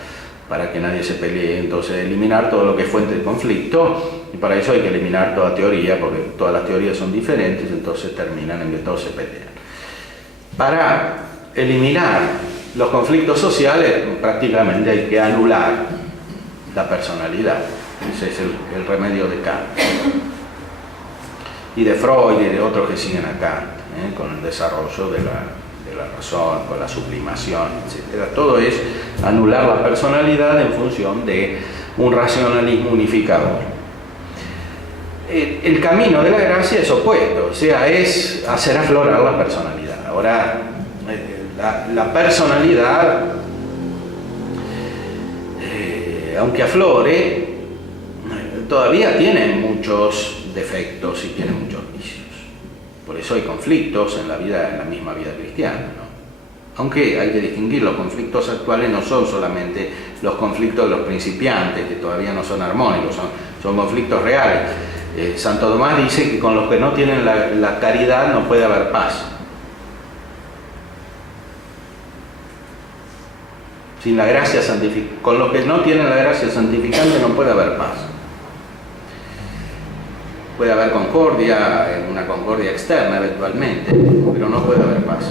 para que nadie se pelee. Entonces eliminar todo lo que es fuente de conflicto, y para eso hay que eliminar toda teoría, porque todas las teorías son diferentes, entonces terminan en que todos se pelean. Para eliminar los conflictos sociales prácticamente hay que anular la personalidad. Ese es el remedio de Kant. Y de Freud y de otros que siguen a Kant, con el desarrollo de la razón, con la sublimación, etc. Todo es anular la personalidad en función de un racionalismo unificador. El camino de la gracia es opuesto, o sea, es hacer aflorar la personalidad. Ahora, la personalidad, aunque aflore, todavía tiene muchos defectos y tiene muchos vicios. Por eso hay conflictos en la misma vida cristiana, ¿no? Aunque hay que distinguir, los conflictos actuales no son solamente los conflictos de los principiantes, que todavía no son armónicos, son conflictos reales. Santo Tomás dice que con los que no tienen la caridad no puede haber paz. Sin la gracia con los que no tienen la gracia santificante no puede haber paz. Puede haber concordia, una concordia externa eventualmente, pero no puede haber paz.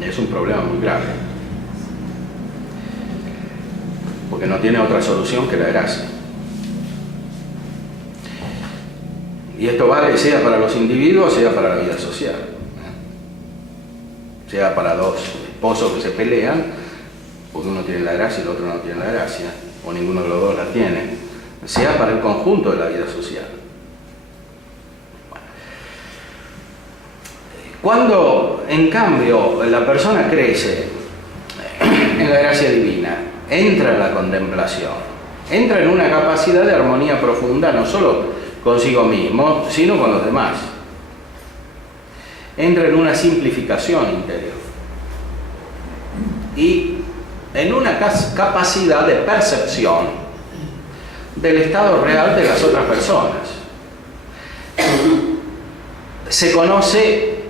Es un problema muy grave, porque no tiene otra solución que la gracia. Y esto vale sea para los individuos, sea para la vida social. Sea para dos esposos que se pelean, porque uno tiene la gracia y el otro no tiene la gracia, o ninguno de los dos la tiene, sea para el conjunto de la vida social. Bueno. Cuando, en cambio, la persona crece en la gracia divina, entra en la contemplación, entra en una capacidad de armonía profunda, no solo consigo mismo, sino con los demás. Entra en una simplificación interior y en una capacidad de percepción del estado real de las otras personas. Se conoce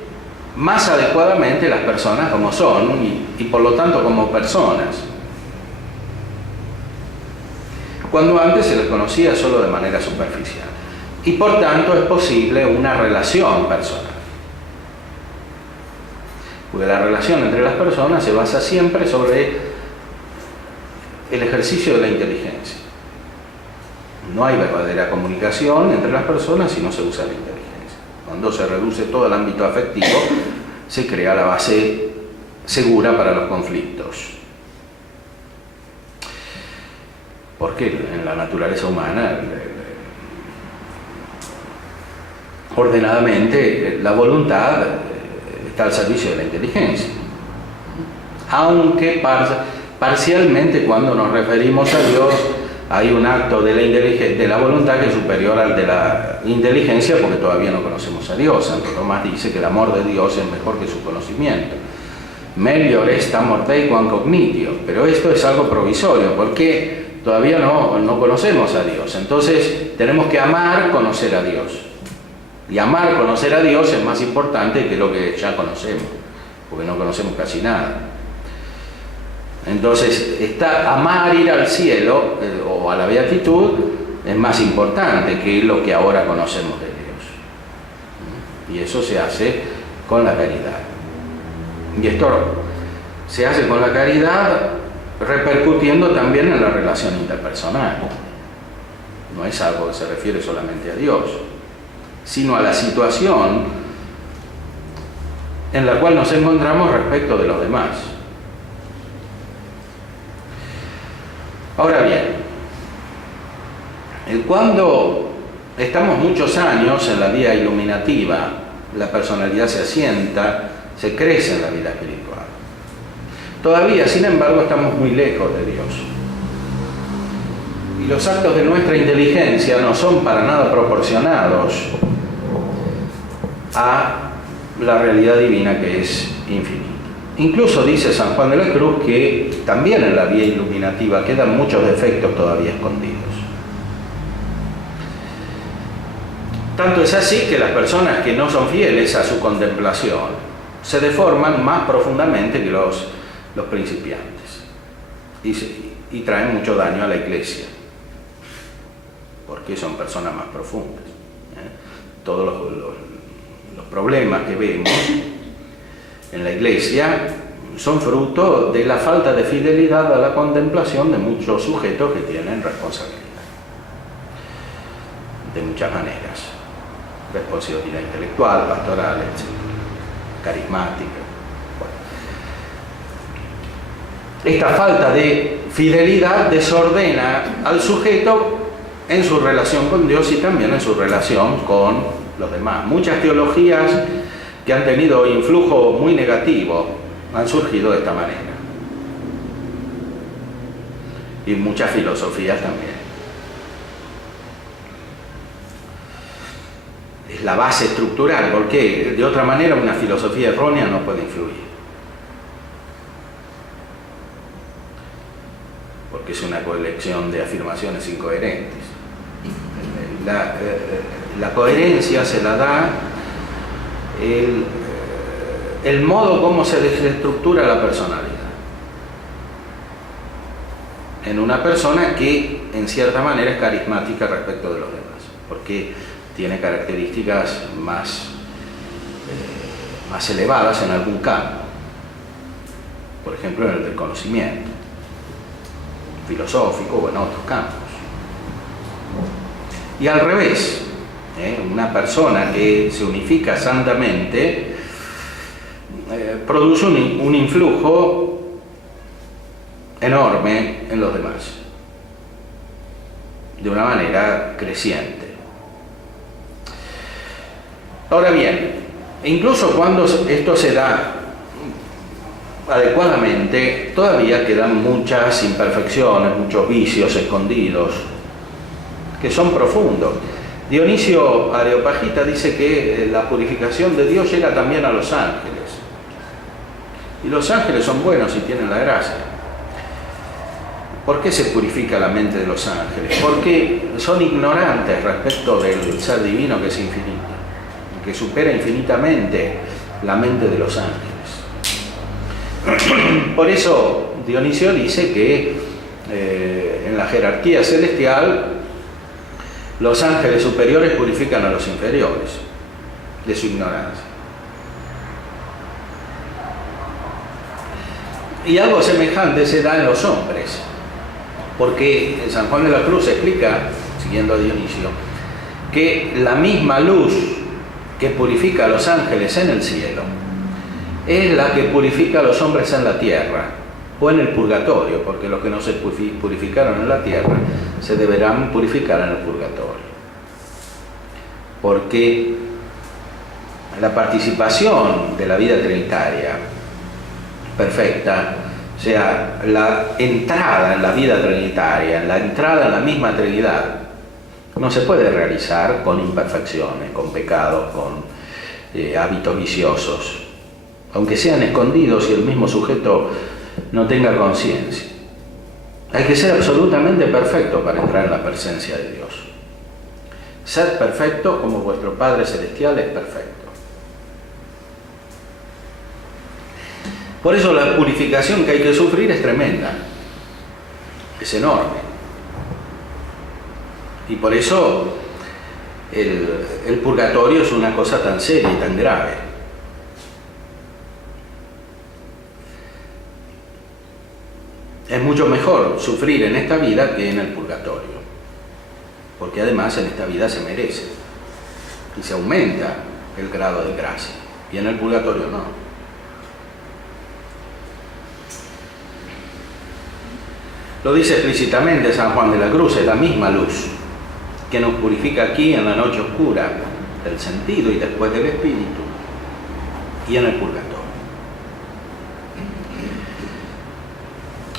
más adecuadamente las personas como son y por lo tanto como personas, cuando antes se les conocía solo de manera superficial, y por tanto es posible una relación personal. Porque la relación entre las personas se basa siempre sobre el ejercicio de la inteligencia. No hay verdadera comunicación entre las personas si no se usa la inteligencia. Cuando se reduce todo el ámbito afectivo, se crea la base segura para los conflictos. Porque en la naturaleza humana, ordenadamente, la voluntad está al servicio de la inteligencia, aunque parcialmente cuando nos referimos a Dios hay un acto de la voluntad que es superior al de la inteligencia, porque todavía no conocemos a Dios. Santo Tomás dice que el amor de Dios es mejor que su conocimiento. Melior est amor Dei quam cognitio, pero esto es algo provisorio porque todavía no conocemos a Dios. Entonces tenemos que amar conocer a Dios. Y amar, conocer a Dios es más importante que lo que ya conocemos, porque no conocemos casi nada. Entonces, amar ir al cielo o a la beatitud es más importante que lo que ahora conocemos de Dios. Y eso se hace con la caridad. Y esto se hace con la caridad repercutiendo también en la relación interpersonal. No es algo que se refiere solamente a Dios, sino a la situación en la cual nos encontramos respecto de los demás. Ahora bien, cuando estamos muchos años en la vía iluminativa, la personalidad se asienta, se crece en la vida espiritual. Todavía, sin embargo, estamos muy lejos de Dios. Y los actos de nuestra inteligencia no son para nada proporcionados a la realidad divina, que es infinita. Incluso dice San Juan de la Cruz que también en la vía iluminativa quedan muchos defectos todavía escondidos. Tanto es así que las personas que no son fieles a su contemplación se deforman más profundamente que los principiantes y traen mucho daño a la Iglesia, porque son personas más profundas. Todos los problemas que vemos en la Iglesia son fruto de la falta de fidelidad a la contemplación de muchos sujetos que tienen responsabilidad, de muchas maneras: responsabilidad intelectual, pastoral, etc., carismática. Bueno. Esta falta de fidelidad desordena al sujeto en su relación con Dios y también en su relación con los demás. Muchas teologías que han tenido influjo muy negativo han surgido de esta manera, y muchas filosofías también. Es la base estructural, porque de otra manera una filosofía errónea no puede influir, porque es una colección de afirmaciones incoherentes. La coherencia se la da el modo como se desestructura la personalidad en una persona que en cierta manera es carismática respecto de los demás, porque tiene características más elevadas en algún campo, por ejemplo en el del conocimiento filosófico o en otros campos. Y al revés, una persona que se unifica santamente produce un influjo enorme en los demás, de una manera creciente. Ahora bien, incluso cuando esto se da adecuadamente, todavía quedan muchas imperfecciones, muchos vicios escondidos, que son profundos. Dionisio Areopagita dice que la purificación de Dios llega también a los ángeles. Y los ángeles son buenos y tienen la gracia. ¿Por qué se purifica la mente de los ángeles? Porque son ignorantes respecto del ser divino, que es infinito, que supera infinitamente la mente de los ángeles. Por eso Dionisio dice que en la jerarquía celestial los ángeles superiores purifican a los inferiores de su ignorancia. Y algo semejante se da en los hombres, porque San Juan de la Cruz explica, siguiendo a Dionisio, que la misma luz que purifica a los ángeles en el cielo es la que purifica a los hombres en la tierra o en el purgatorio, porque los que no se purificaron en la tierra se deberán purificar en el purgatorio, porque la participación de la vida trinitaria perfecta, o sea, la entrada en la vida trinitaria, la entrada en la misma Trinidad, no se puede realizar con imperfecciones, con pecados, con hábitos viciosos, aunque sean escondidos y el mismo sujeto no tenga conciencia. Hay que ser absolutamente perfecto para entrar en la presencia de Dios. Sed perfecto como vuestro Padre Celestial es perfecto. Por eso la purificación que hay que sufrir es tremenda, es enorme. Y por eso el purgatorio es una cosa tan seria y tan grave. Es mucho mejor sufrir en esta vida que en el purgatorio, porque además en esta vida se merece y se aumenta el grado de gracia, y en el purgatorio no. Lo dice explícitamente San Juan de la Cruz: es la misma luz que nos purifica aquí en la noche oscura del sentido y después del espíritu, y en el purgatorio.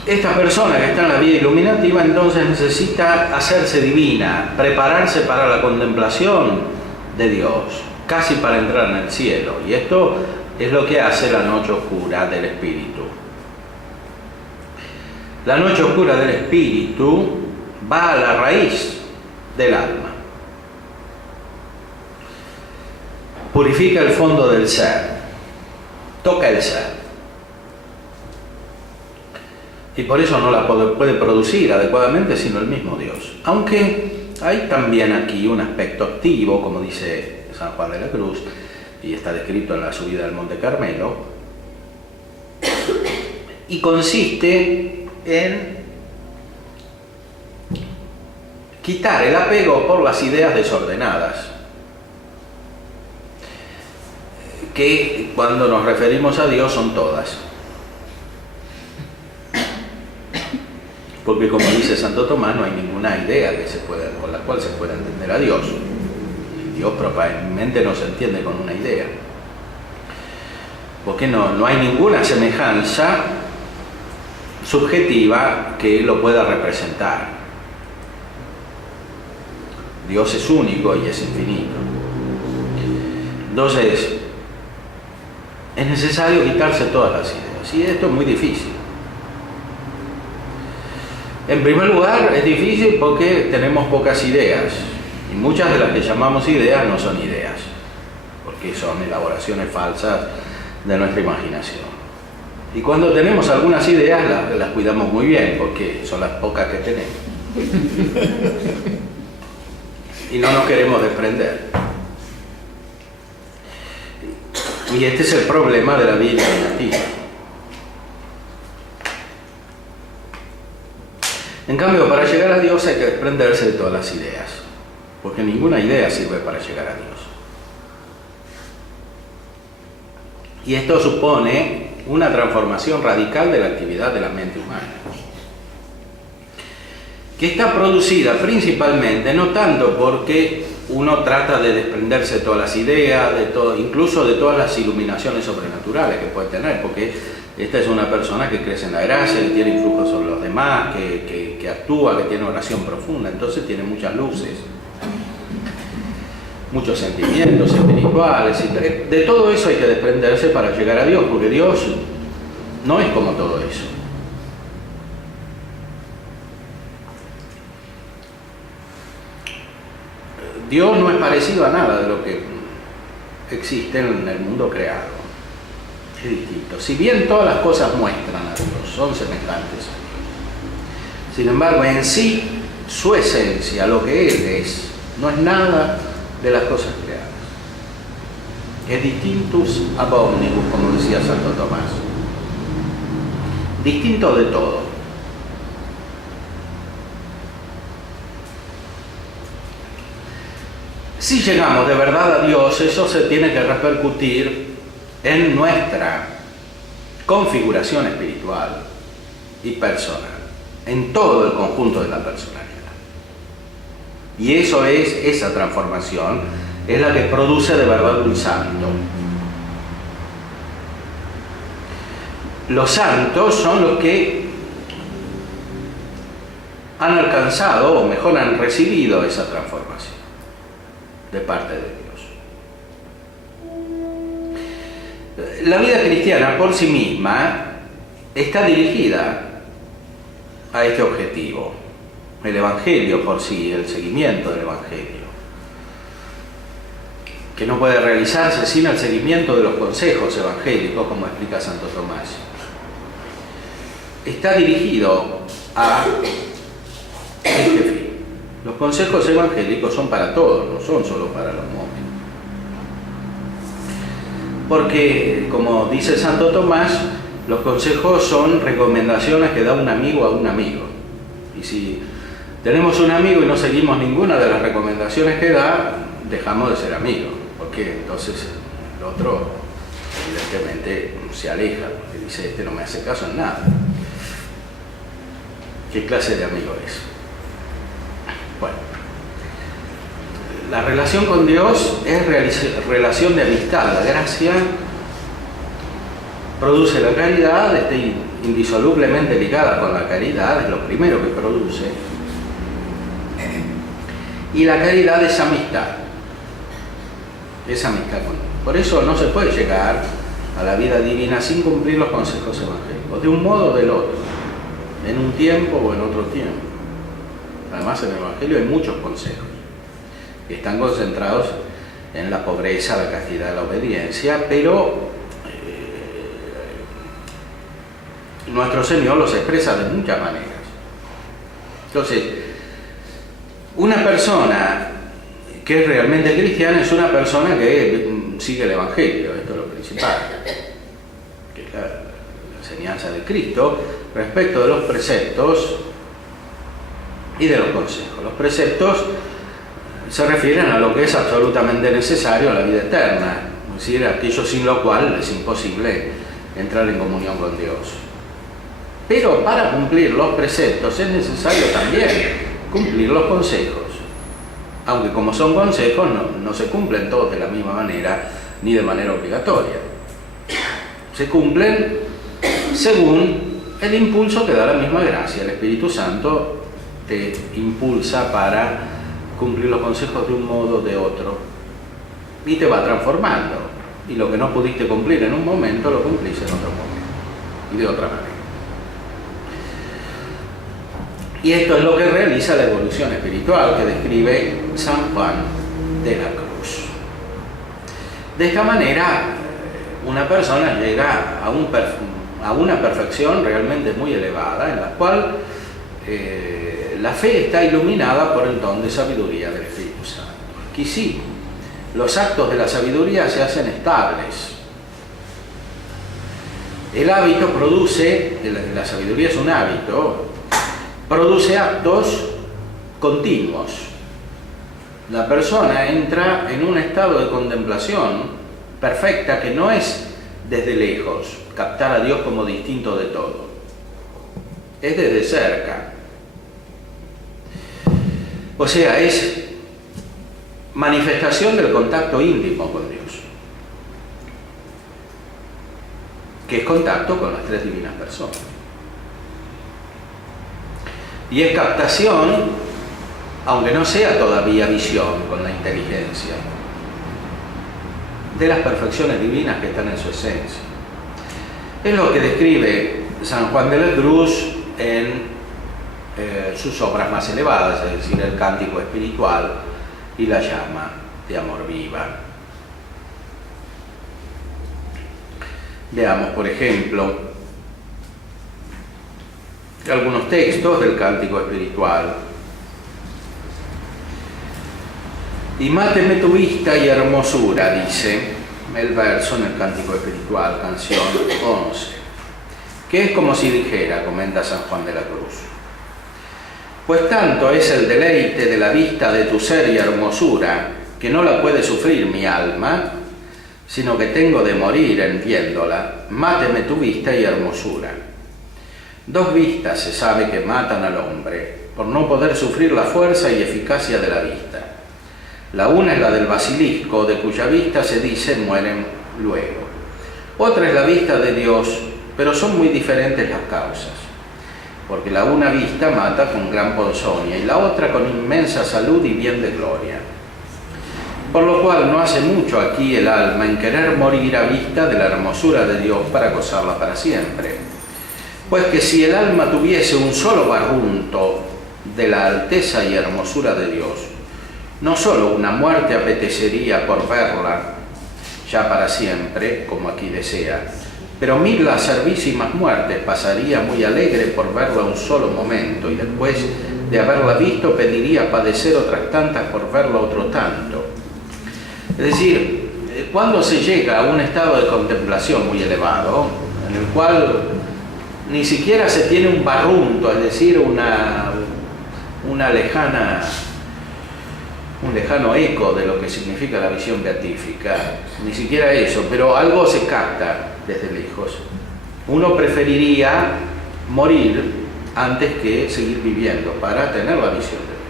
Esta persona que está en la vida iluminativa entonces necesita hacerse divina, prepararse para la contemplación de Dios, casi para entrar en el cielo, y esto es lo que hace la noche oscura del espíritu. La noche oscura del espíritu va a la raíz del alma, purifica el fondo del ser, toca el ser, y por eso no la puede producir adecuadamente sino el mismo Dios. Aunque hay también aquí un aspecto activo, como dice San Juan de la Cruz, y está descrito en la subida del Monte Carmelo, y consiste en quitar el apego por las ideas desordenadas, que cuando nos referimos a Dios son todas. Porque como dice Santo Tomás, no hay ninguna idea con la cual se pueda entender a Dios. Dios propiamente no se entiende con una idea. Porque no hay ninguna semejanza subjetiva que lo pueda representar. Dios es único y es infinito. Entonces, es necesario quitarse todas las ideas. Y esto es muy difícil. En primer lugar, es difícil porque tenemos pocas ideas. Y muchas de las que llamamos ideas no son ideas, porque son elaboraciones falsas de nuestra imaginación. Y cuando tenemos algunas ideas, las cuidamos muy bien, porque son las pocas que tenemos. Y no nos queremos desprender. Y este es el problema de la Biblia en latín. En cambio, para llegar a Dios hay que desprenderse de todas las ideas, porque ninguna idea sirve para llegar a Dios. Y esto supone una transformación radical de la actividad de la mente humana, que está producida principalmente no tanto porque uno trata de desprenderse de todas las ideas, incluso de todas las iluminaciones sobrenaturales que puede tener, porque esta es una persona que crece en la gracia, que tiene influjo sobre los demás, que actúa, que tiene oración profunda, entonces tiene muchas luces, muchos sentimientos espirituales, y de todo eso hay que desprenderse para llegar a Dios, porque Dios no es como todo eso. Dios no es parecido a nada de lo que existe en el mundo creado. Es distinto. Si bien todas las cosas muestran a Dios, son semejantes a Dios, sin embargo, en sí, su esencia, lo que Él es, no es nada de las cosas creadas. Es distintus ab omnibus, como decía Santo Tomás. Distinto de todo. Si llegamos de verdad a Dios, eso se tiene que repercutir en nuestra configuración espiritual y personal, en todo el conjunto de la personalidad. Y esa transformación es la que produce de verdad un santo. Los santos son los que han alcanzado, o mejor han recibido esa transformación de parte de Dios. La vida cristiana por sí misma está dirigida a este objetivo. El Evangelio por sí, el seguimiento del Evangelio, que no puede realizarse sin el seguimiento de los consejos evangélicos, como explica Santo Tomás. Está dirigido a este fin. Los consejos evangélicos son para todos, no son solo para los monjes. Porque, como dice Santo Tomás, los consejos son recomendaciones que da un amigo a un amigo. Y si tenemos un amigo y no seguimos ninguna de las recomendaciones que da, dejamos de ser amigos, porque entonces el otro evidentemente se aleja, porque dice, este no me hace caso en nada. ¿Qué clase de amigo es? Bueno, la relación con Dios es relación de amistad. La gracia produce la caridad, está indisolublemente ligada con la caridad, es lo primero que produce. Y la caridad es amistad. Es amistad con Dios. Por eso no se puede llegar a la vida divina sin cumplir los consejos evangélicos, de un modo o del otro, en un tiempo o en otro tiempo. Además, en el Evangelio hay muchos consejos que están concentrados en la pobreza, la castidad, la obediencia, pero nuestro Señor los expresa de muchas maneras. Entonces, una persona que es realmente cristiana es una persona que sigue el Evangelio, esto es lo principal, que es la enseñanza de Cristo respecto de los preceptos y de los consejos. Los preceptos se refieren a lo que es absolutamente necesario en la vida eterna, es decir, aquello sin lo cual es imposible entrar en comunión con Dios. Pero para cumplir los preceptos es necesario también cumplir los consejos, aunque como son consejos no se cumplen todos de la misma manera ni de manera obligatoria. Se cumplen según el impulso que da la misma gracia. El Espíritu Santo te impulsa para cumplir los consejos de un modo o de otro y te va transformando, y lo que no pudiste cumplir en un momento lo cumplís en otro momento y de otra manera. Y esto es lo que realiza la evolución espiritual que describe San Juan de la Cruz. De esta manera, una persona llega a una perfección realmente muy elevada, en la cual la fe está iluminada por el don de sabiduría del Espíritu Santo. Aquí sí, los actos de la sabiduría se hacen estables. El hábito produce, la sabiduría es un hábito, produce actos continuos. La persona entra en un estado de contemplación perfecta que no es desde lejos, captar a Dios como distinto de todo. Es desde cerca. O sea, es manifestación del contacto íntimo con Dios, que es contacto con las tres divinas personas. Y es captación, aunque no sea todavía visión con la inteligencia, de las perfecciones divinas que están en su esencia. Es lo que describe San Juan de la Cruz en sus obras más elevadas, es decir, el Cántico Espiritual y la Llama de Amor Viva. Veamos, por ejemplo, algunos textos del Cántico Espiritual. Y máteme tu vista y hermosura, dice el verso en el Cántico Espiritual, canción 11, que es como si dijera, comenta San Juan de la Cruz: pues tanto es el deleite de la vista de tu ser y hermosura, que no la puede sufrir mi alma, sino que tengo de morir en viéndola. Máteme tu vista y hermosura. Dos vistas se sabe que matan al hombre, por no poder sufrir la fuerza y eficacia de la vista. La una es la del basilisco, de cuya vista se dice mueren luego. Otra es la vista de Dios, pero son muy diferentes las causas, porque la una vista mata con gran ponzoña y la otra con inmensa salud y bien de gloria. Por lo cual no hace mucho aquí el alma en querer morir a vista de la hermosura de Dios para gozarla para siempre. Pues que si el alma tuviese un solo barrunto de la alteza y hermosura de Dios, no solo una muerte apetecería por verla ya para siempre, como aquí desea, pero 1000 acervísimas muertes pasaría muy alegre por verla un solo momento, y después de haberla visto pediría padecer otras tantas por verla otro tanto. Es decir, cuando se llega a un estado de contemplación muy elevado, en el cual ni siquiera se tiene un barrunto, es decir, un lejano eco de lo que significa la visión beatífica, ni siquiera eso, pero algo se capta desde lejos. Uno preferiría morir antes que seguir viviendo para tener la visión de Dios.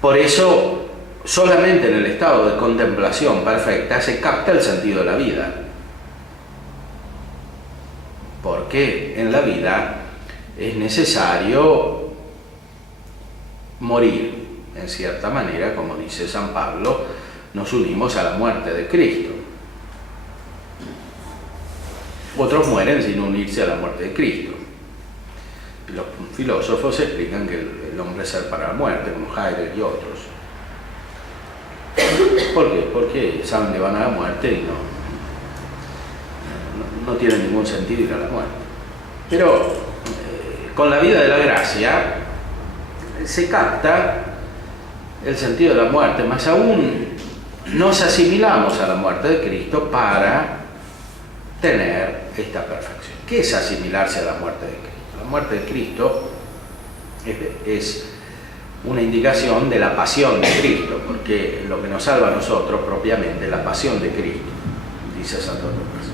Por eso, solamente en el estado de contemplación perfecta se capta el sentido de la vida. Porque en la vida es necesario morir, en cierta manera, como dice San Pablo, nos unimos a la muerte de Cristo. Otros mueren sin unirse a la muerte de Cristo. Los filósofos explican que el hombre es ser para la muerte, como Heidegger y otros. ¿Por qué? Porque saben que van a la muerte y no tiene ningún sentido ir a la muerte. Pero con la vida de la gracia se capta el sentido de la muerte, más aún nos asimilamos a la muerte de Cristo para tener esta perfección. ¿Qué es asimilarse a la muerte de Cristo? La muerte de Cristo es una indicación de la pasión de Cristo, porque lo que nos salva a nosotros propiamente es la pasión de Cristo, dice Santo Tomás.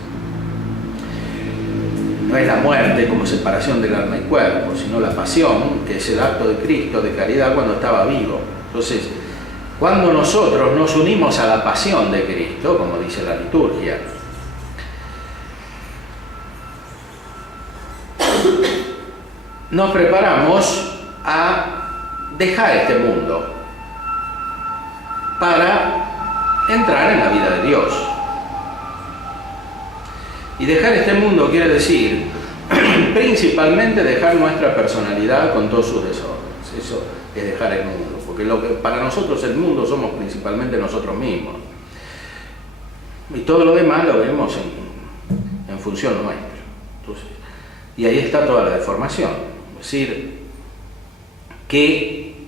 No es la muerte como separación del alma y cuerpo, sino la pasión, que es el acto de Cristo de caridad cuando estaba vivo. Entonces, cuando nosotros nos unimos a la pasión de Cristo, como dice la liturgia, nos preparamos a dejar este mundo para entrar en la vida de Dios. Y dejar este mundo quiere decir principalmente dejar nuestra personalidad con todos sus desórdenes. Eso es dejar el mundo, porque para nosotros el mundo somos principalmente nosotros mismos. Y todo lo demás lo vemos en función nuestra. Entonces, y ahí está toda la deformación. Es decir, que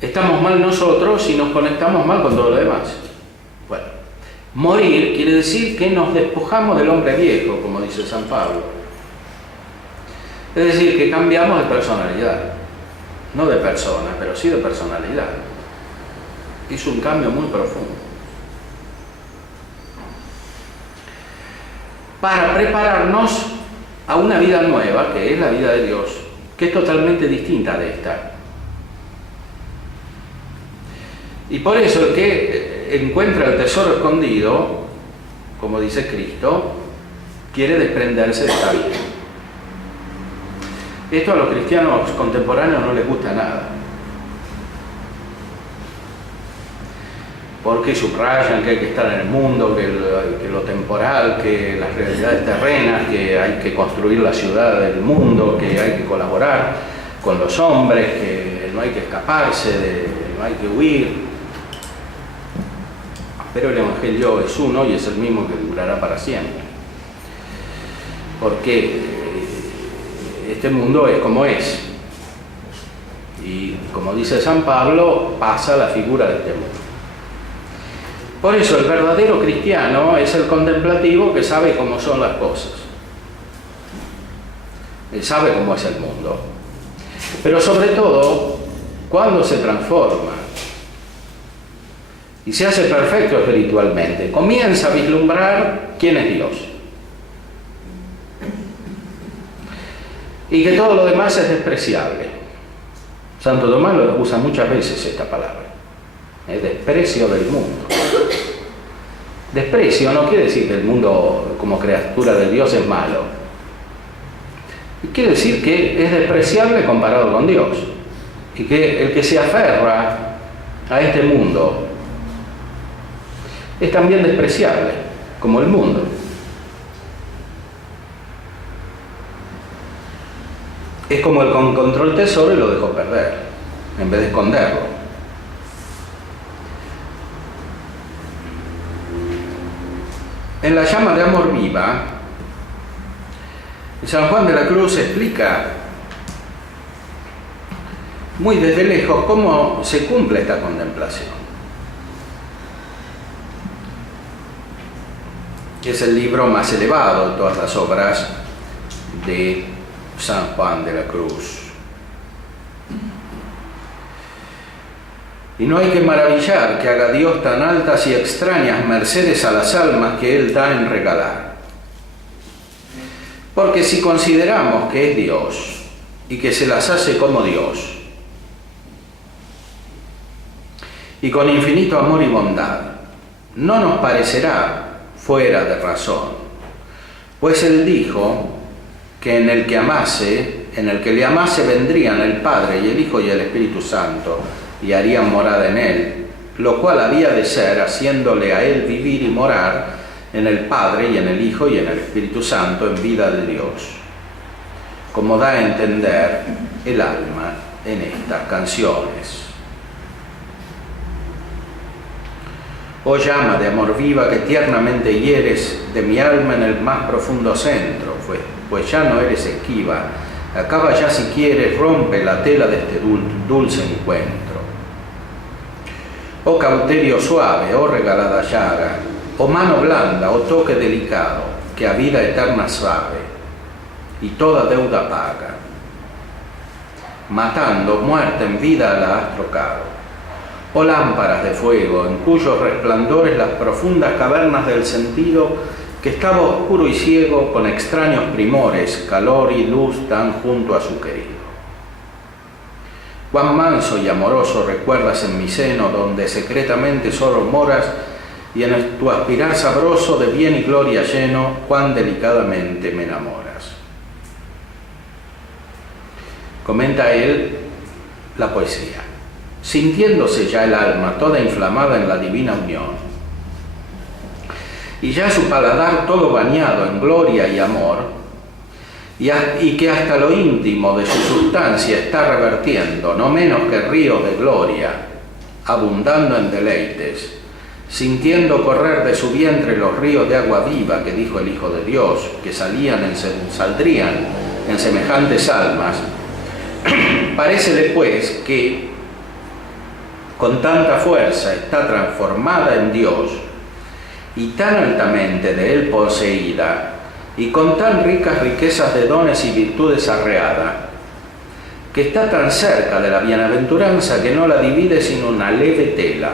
estamos mal nosotros y nos conectamos mal con todo lo demás. Bueno, morir quiere decir que nos despojamos del hombre viejo, como dice San Pablo. Es decir, que cambiamos de personalidad. No de persona, pero sí de personalidad. Es un cambio muy profundo. Para prepararnos a una vida nueva, que es la vida de Dios, que es totalmente distinta de esta. Y por eso el que encuentra el tesoro escondido, como dice Cristo, quiere desprenderse de esta vida. Esto a los cristianos contemporáneos no les gusta nada, porque subrayan que hay que estar en el mundo, que lo temporal, que las realidades terrenas, que hay que construir la ciudad del mundo, que hay que colaborar con los hombres, que no hay que escaparse, no hay que huir. Pero el Evangelio es uno y es el mismo que durará para siempre. Porque este mundo es como es. Y como dice San Pablo, pasa la figura de este mundo. Por eso el verdadero cristiano es el contemplativo que sabe cómo son las cosas. Él sabe cómo es el mundo. Pero sobre todo, cuando se transforma y se hace perfecto espiritualmente, comienza a vislumbrar quién es Dios. Y que todo lo demás es despreciable. Santo Tomás lo usa muchas veces esta palabra. El desprecio del mundo. Desprecio no quiere decir que el mundo como criatura de Dios es malo. Quiere decir que es despreciable comparado con Dios. Y que el que se aferra a este mundo es también despreciable, como el mundo. Es como el que encontró el tesoro y lo dejó perder, en vez de esconderlo. En la llama de amor viva, San Juan de la Cruz explica muy desde lejos cómo se cumple esta contemplación. Es el libro más elevado de todas las obras de San Juan de la Cruz. Y no hay que maravillar que haga Dios tan altas y extrañas mercedes a las almas que Él da en regalar. Porque si consideramos que es Dios y que se las hace como Dios, y con infinito amor y bondad, no nos parecerá fuera de razón, pues Él dijo que en el que le amase vendrían el Padre y el Hijo y el Espíritu Santo y harían morada en Él, lo cual había de ser haciéndole a Él vivir y morar en el Padre y en el Hijo y en el Espíritu Santo en vida de Dios, como da a entender el alma en estas canciones. Oh llama de amor viva que tiernamente hieres de mi alma en el más profundo centro, pues ya no eres esquiva Acaba ya si quieres, rompe la tela de este dulce encuentro. Oh cauterio suave, oh regalada llaga, oh mano blanda, oh toque delicado, que a vida eterna sabe, y toda deuda paga. Matando, muerte en vida la has trocado. Oh lámparas de fuego, en cuyos resplandores las profundas cavernas del sentido, que estaba oscuro y ciego, con extraños primores, calor y luz dan junto a su querido. Cuán manso y amoroso recuerdas en mi seno, donde secretamente solo moras, y en tu aspirar sabroso de bien y gloria lleno, cuán delicadamente me enamoras. Comenta él la poesía. Sintiéndose ya el alma toda inflamada en la divina unión, y ya su paladar todo bañado en gloria y amor, y que hasta lo íntimo de su sustancia está revertiendo, no menos que ríos de gloria, abundando en deleites, sintiendo correr de su vientre los ríos de agua viva que dijo el Hijo de Dios, que saldrían en semejantes almas, parécele pues que con tanta fuerza está transformada en Dios y tan altamente de Él poseída y con tan ricas riquezas de dones y virtudes arreada, que está tan cerca de la bienaventuranza que no la divide sino una leve tela.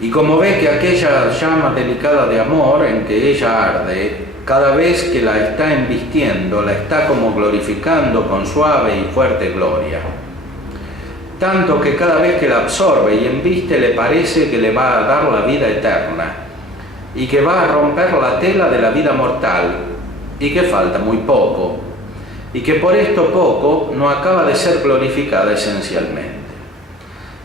Y como ve que aquella llama delicada de amor en que ella arde, cada vez que la está embistiendo, la está como glorificando con suave y fuerte gloria. Tanto que cada vez que la absorbe y embiste le parece que le va a dar la vida eterna y que va a romper la tela de la vida mortal y que falta muy poco y que por esto poco no acaba de ser glorificada esencialmente.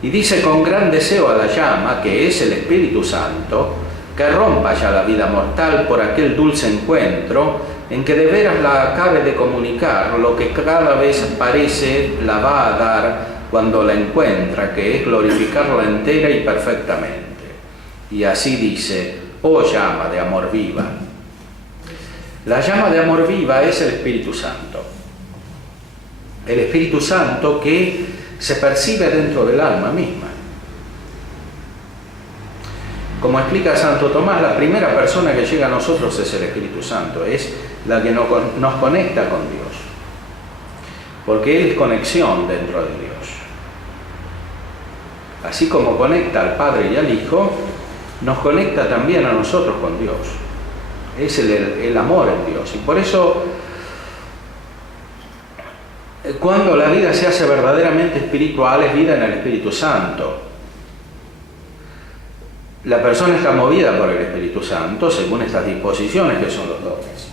Y dice con gran deseo a la llama, que es el Espíritu Santo, que rompa ya la vida mortal por aquel dulce encuentro en que de veras la acabe de comunicar lo que cada vez parece la va a dar cuando la encuentra, que es glorificarla entera y perfectamente. Y así dice: oh llama de amor viva. La llama de amor viva es el Espíritu Santo. El Espíritu Santo que se percibe dentro del alma misma. Como explica Santo Tomás, la primera persona que llega a nosotros es el Espíritu Santo, es la que nos conecta con Dios, porque Él es conexión dentro de Dios. Así como conecta al Padre y al Hijo, nos conecta también a nosotros con Dios. Es el amor en Dios. Y por eso, cuando la vida se hace verdaderamente espiritual, es vida en el Espíritu Santo. La persona está movida por el Espíritu Santo según estas disposiciones que son los dones.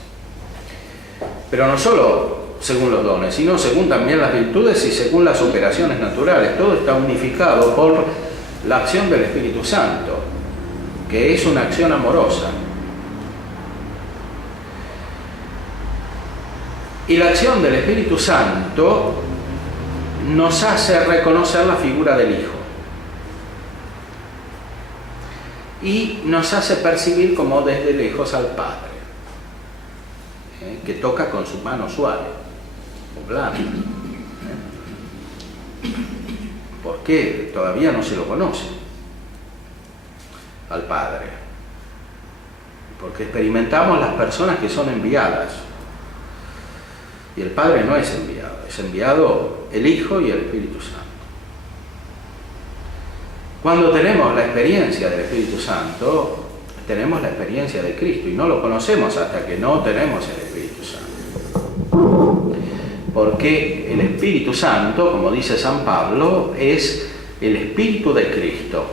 Pero no solo según los dones, sino según también las virtudes y según las operaciones naturales. Todo está unificado por la acción del Espíritu Santo, que es una acción amorosa. Y la acción del Espíritu Santo nos hace reconocer la figura del Hijo y nos hace percibir como desde lejos al Padre, que toca con su mano suave, blanda, porque todavía no se lo conoce al Padre, porque experimentamos las personas que son enviadas, y el Padre no es enviado el Hijo y el Espíritu Santo. Cuando tenemos la experiencia del Espíritu Santo, tenemos la experiencia de Cristo, y no lo conocemos hasta que no tenemos el Espíritu Santo. Porque el Espíritu Santo, como dice San Pablo, es el Espíritu de Cristo.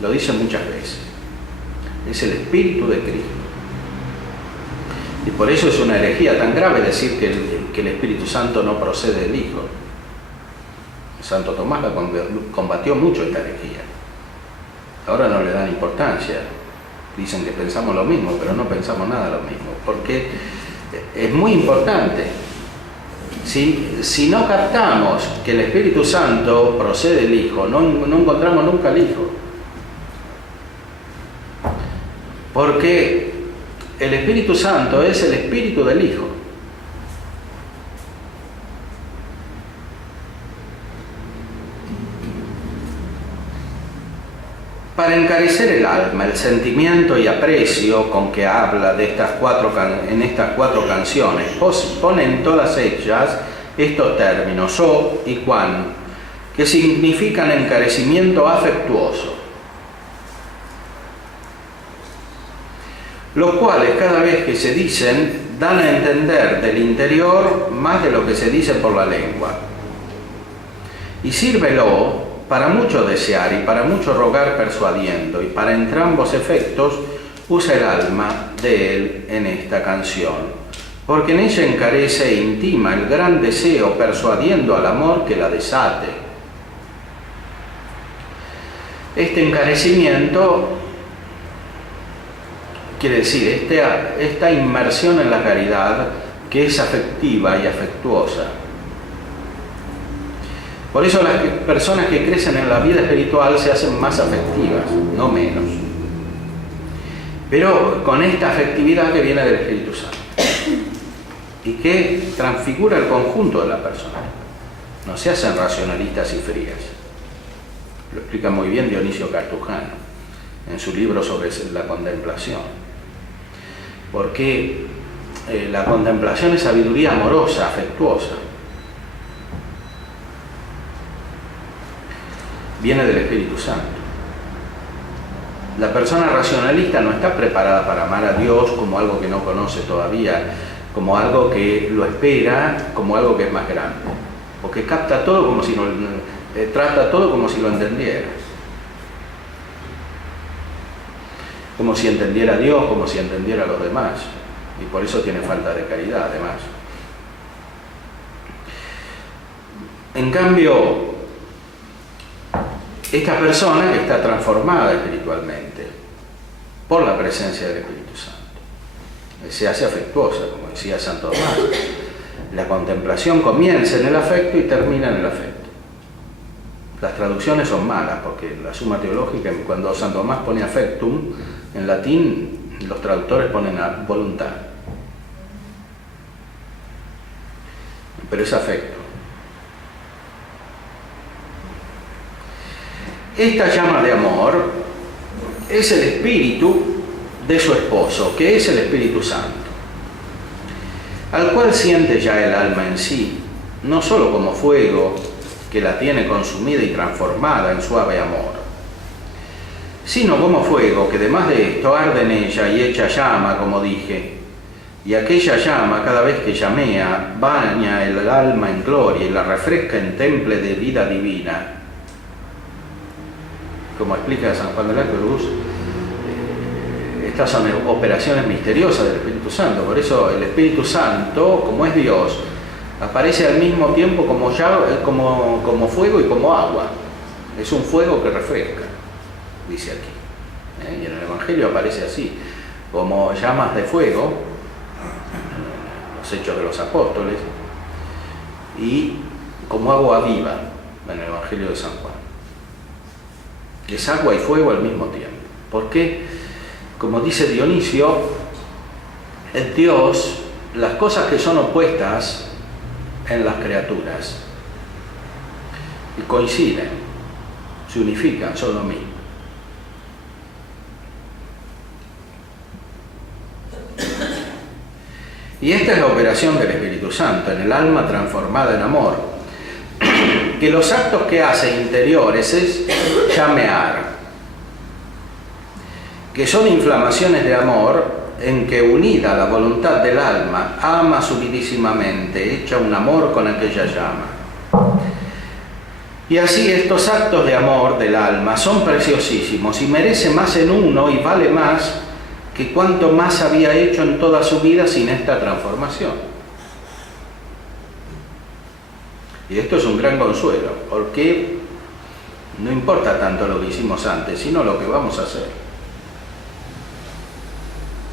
Lo dice muchas veces. Es el Espíritu de Cristo. Y por eso es una herejía tan grave decir que el Espíritu Santo no procede del Hijo. Santo Tomás la combatió mucho esta herejía. Ahora no le dan importancia. Dicen que pensamos lo mismo, pero no pensamos nada lo mismo. Porque es muy importante. Si no captamos que el Espíritu Santo procede del Hijo, no encontramos nunca al Hijo. Porque el Espíritu Santo es el Espíritu del Hijo. Para encarecer el alma, el sentimiento y aprecio con que habla de en estas cuatro canciones, pone en todas ellas estos términos, so y quan, que significan encarecimiento afectuoso, los cuales cada vez que se dicen dan a entender del interior más de lo que se dice por la lengua. Y sírvelo para mucho desear y para mucho rogar persuadiendo, y para entrambos efectos usa el alma de él en esta canción, porque en ella encarece e intima el gran deseo, persuadiendo al amor que la desate. Este encarecimiento quiere decir esta inmersión en la caridad que es afectiva y afectuosa. Por eso las personas que crecen en la vida espiritual se hacen más afectivas, no menos. Pero con esta afectividad que viene del Espíritu Santo y que transfigura el conjunto de la persona. No se hacen racionalistas y frías. Lo explica muy bien Dionisio Cartujano en su libro sobre la contemplación. Porque la contemplación es sabiduría amorosa, afectuosa. Viene del Espíritu Santo. La persona racionalista no está preparada para amar a Dios como algo que no conoce todavía, como algo que lo espera, como algo que es más grande, o que capta todo como si trata todo como si lo entendiera, como si entendiera a Dios, como si entendiera a los demás, y por eso tiene falta de caridad además. En cambio, esta persona que está transformada espiritualmente por la presencia del Espíritu Santo se hace afectuosa, como decía Santo Tomás. La contemplación comienza en el afecto y termina en el afecto. Las traducciones son malas, porque la Suma Teológica, cuando Santo Tomás pone affectum, en latín los traductores ponen a voluntad. Pero es afecto. Esta llama de amor es el espíritu de su esposo, que es el Espíritu Santo, al cual siente ya el alma en sí, no sólo como fuego que la tiene consumida y transformada en suave amor, sino como fuego que además de esto arde en ella y echa llama, como dije, y aquella llama cada vez que llamea baña el alma en gloria y la refresca en temple de vida divina. Como explica San Juan de la Cruz, estas son operaciones misteriosas del Espíritu Santo. Por eso el Espíritu Santo, como es Dios, aparece al mismo tiempo como fuego y como agua. Es un fuego que refresca, dice aquí. Y en el Evangelio aparece así, como llamas de fuego, los Hechos de los Apóstoles, y como agua viva, en el Evangelio de San Juan. Es agua y fuego al mismo tiempo. ¿Por qué? Como dice Dionisio, en Dios, las cosas que son opuestas en las criaturas y coinciden, se unifican, son lo mismo. Y esta es la operación del Espíritu Santo en el alma transformada en amor, que los actos que hace interiores es llamear, que son inflamaciones de amor en que unida la voluntad del alma ama subidísimamente, echa un amor con aquella llama. Y así estos actos de amor del alma son preciosísimos y merece más en uno y vale más que cuanto más había hecho en toda su vida sin esta transformación. Y esto es un gran consuelo, porque no importa tanto lo que hicimos antes, sino lo que vamos a hacer,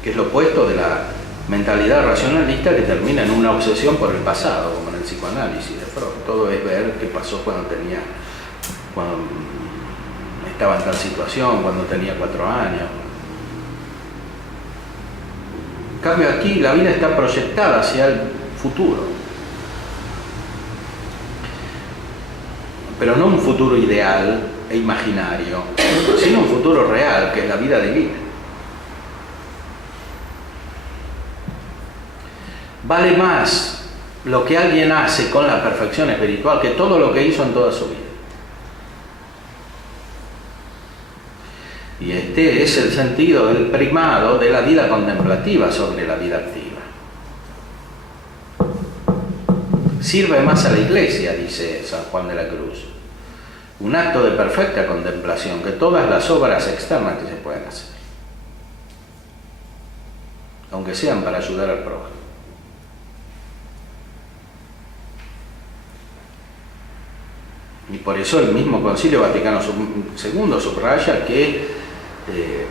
que es lo opuesto de la mentalidad racionalista que termina en una obsesión por el pasado, como en el psicoanálisis de Freud. Todo es ver qué pasó cuando estaba en tal situación, cuando tenía 4 años. En cambio aquí la vida está proyectada hacia el futuro. Pero no un futuro ideal e imaginario, sino un futuro real, que es la vida divina. Vale más lo que alguien hace con la perfección espiritual que todo lo que hizo en toda su vida. Y este es el sentido del primado de la vida contemplativa sobre la vida activa. Sirve más a la Iglesia, dice San Juan de la Cruz, un acto de perfecta contemplación que todas las obras externas que se pueden hacer, aunque sean para ayudar al prójimo. Y por eso el mismo Concilio Vaticano II subraya que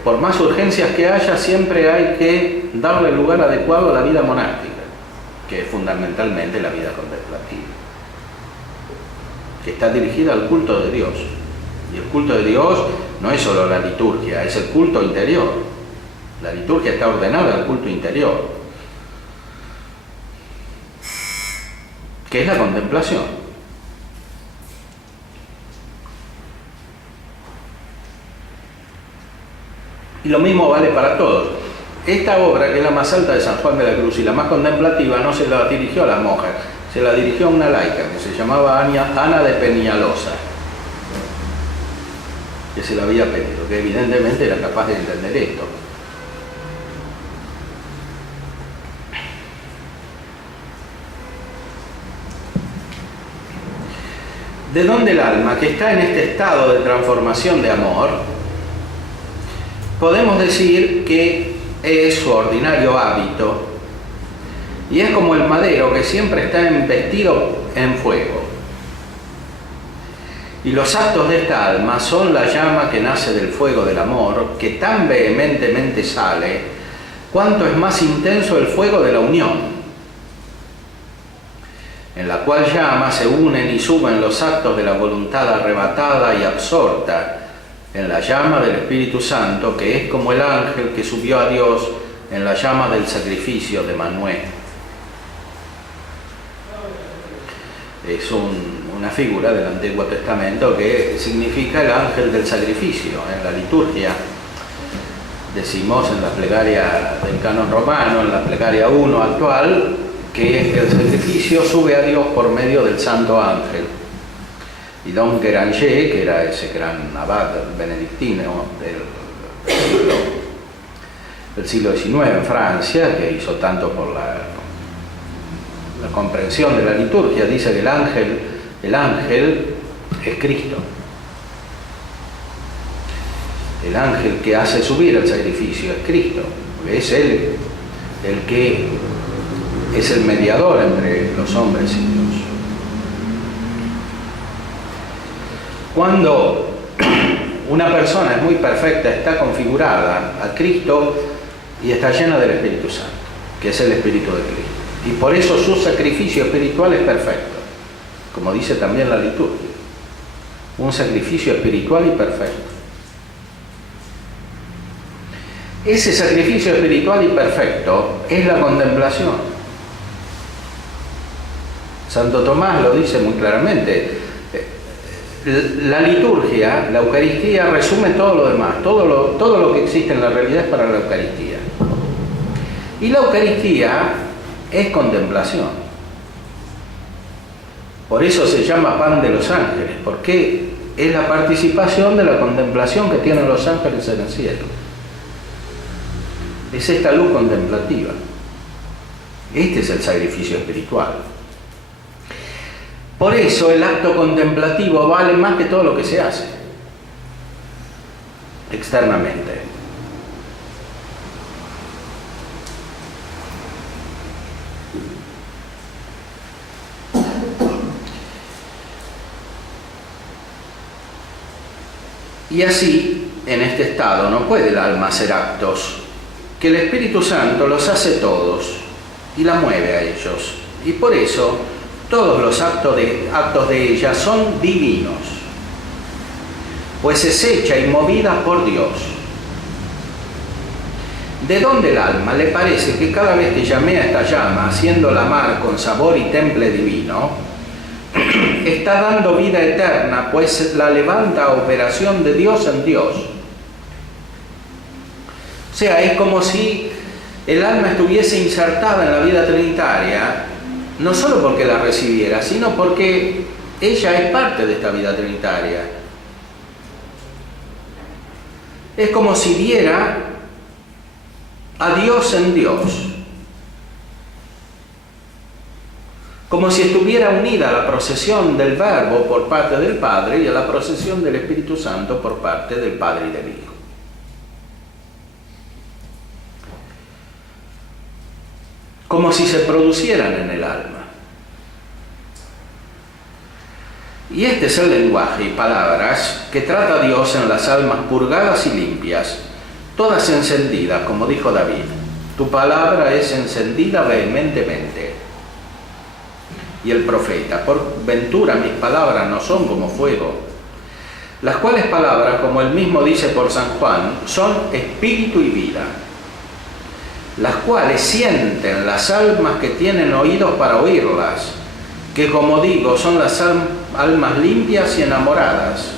por más urgencias que haya, siempre hay que darle el lugar adecuado a la vida monástica, que es fundamentalmente la vida contemplativa, que está dirigida al culto de Dios. Y el culto de Dios no es solo la liturgia, es el culto interior. La liturgia está ordenada al culto interior, que es la contemplación. Y lo mismo vale para todos. Esta obra, que es la más alta de San Juan de la Cruz y la más contemplativa, no se la dirigió a la monja, se la dirigió a una laica que se llamaba Ana de Peñalosa, que se la había pedido, que evidentemente era capaz de entender esto. ¿De dónde el alma, que está en este estado de transformación de amor, podemos decir que es su ordinario hábito, y es como el madero que siempre está investido en fuego? Y los actos de esta alma son la llama que nace del fuego del amor, que tan vehementemente sale, cuanto es más intenso el fuego de la unión, en la cual llama se unen y suben los actos de la voluntad arrebatada y absorta en la llama del Espíritu Santo, que es como el ángel que subió a Dios en la llama del sacrificio de Manuel. Es una figura del Antiguo Testamento que significa el ángel del sacrificio. En la liturgia decimos en la plegaria del canon romano, en la plegaria 1 actual, que el sacrificio sube a Dios por medio del santo ángel. Y Don Guéranger, que era ese gran abad benedictino del siglo XIX en Francia, que hizo tanto por la comprensión de la liturgia, dice que el ángel es Cristo. El ángel que hace subir el sacrificio es Cristo, porque es Él el que es el mediador entre los hombres y Dios. Cuando una persona es muy perfecta, está configurada a Cristo y está llena del Espíritu Santo, que es el Espíritu de Cristo. Y por eso su sacrificio espiritual es perfecto, como dice también la liturgia. Un sacrificio espiritual y perfecto. Ese sacrificio espiritual y perfecto es la contemplación. Santo Tomás lo dice muy claramente. La liturgia, la Eucaristía, resume todo lo demás. Todo lo que existe en la realidad es para la Eucaristía. Y la Eucaristía es contemplación. Por eso se llama pan de los ángeles, porque es la participación de la contemplación que tienen los ángeles en el cielo. Es esta luz contemplativa. Este es el sacrificio espiritual. Por eso el acto contemplativo vale más que todo lo que se hace externamente. Y así, en este estado, no puede el alma hacer actos, que el Espíritu Santo los hace todos y la mueve a ellos. Y por eso todos los actos de ella son divinos, pues es hecha y movida por Dios. ¿De dónde el alma le parece que cada vez que llamea esta llama, haciéndola amar con sabor y temple divino, está dando vida eterna, pues la levanta a operación de Dios en Dios? O sea, es como si el alma estuviese insertada en la vida trinitaria, no solo porque la recibiera, sino porque ella es parte de esta vida trinitaria. Es como si viera a Dios en Dios, como si estuviera unida a la procesión del Verbo por parte del Padre y a la procesión del Espíritu Santo por parte del Padre y del Hijo. Como si se producieran en el alma. Y este es el lenguaje y palabras que trata Dios en las almas purgadas y limpias, todas encendidas, como dijo David. Tu palabra es encendida vehementemente. Y el profeta, por ventura mis palabras no son como fuego, las cuales palabras, como él mismo dice por San Juan, son espíritu y vida, las cuales sienten las almas que tienen oídos para oírlas, que como digo, son las almas limpias y enamoradas,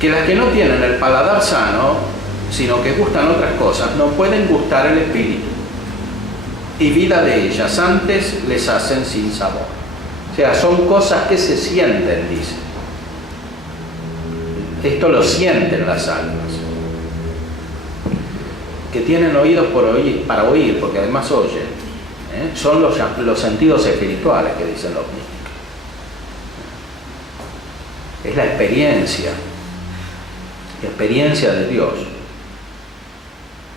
que las que no tienen el paladar sano, sino que gustan otras cosas, no pueden gustar el espíritu, y vida de ellas antes les hacen sin sabor. O sea, son cosas que se sienten, dice. Esto lo sienten las almas, que tienen oídos para oír, porque además oyen. Son los sentidos espirituales que dicen los místicos. Es la experiencia de Dios.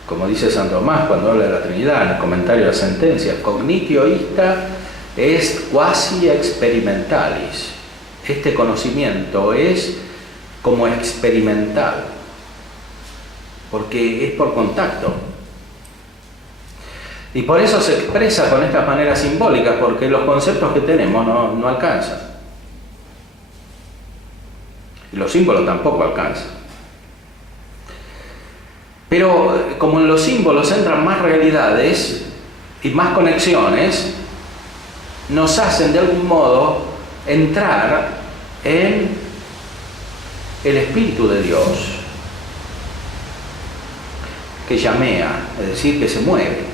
Como dice San Tomás cuando habla de la Trinidad, en el comentario de la sentencia, cognitio ista est quasi experimentalis. Este conocimiento es como experimental, porque es por contacto. Y por eso se expresa con estas maneras simbólicas, porque los conceptos que tenemos no alcanzan. Y los símbolos tampoco alcanzan. Pero como en los símbolos entran más realidades y más conexiones, nos hacen de algún modo entrar en el Espíritu de Dios, que llamea, es decir, que se mueve,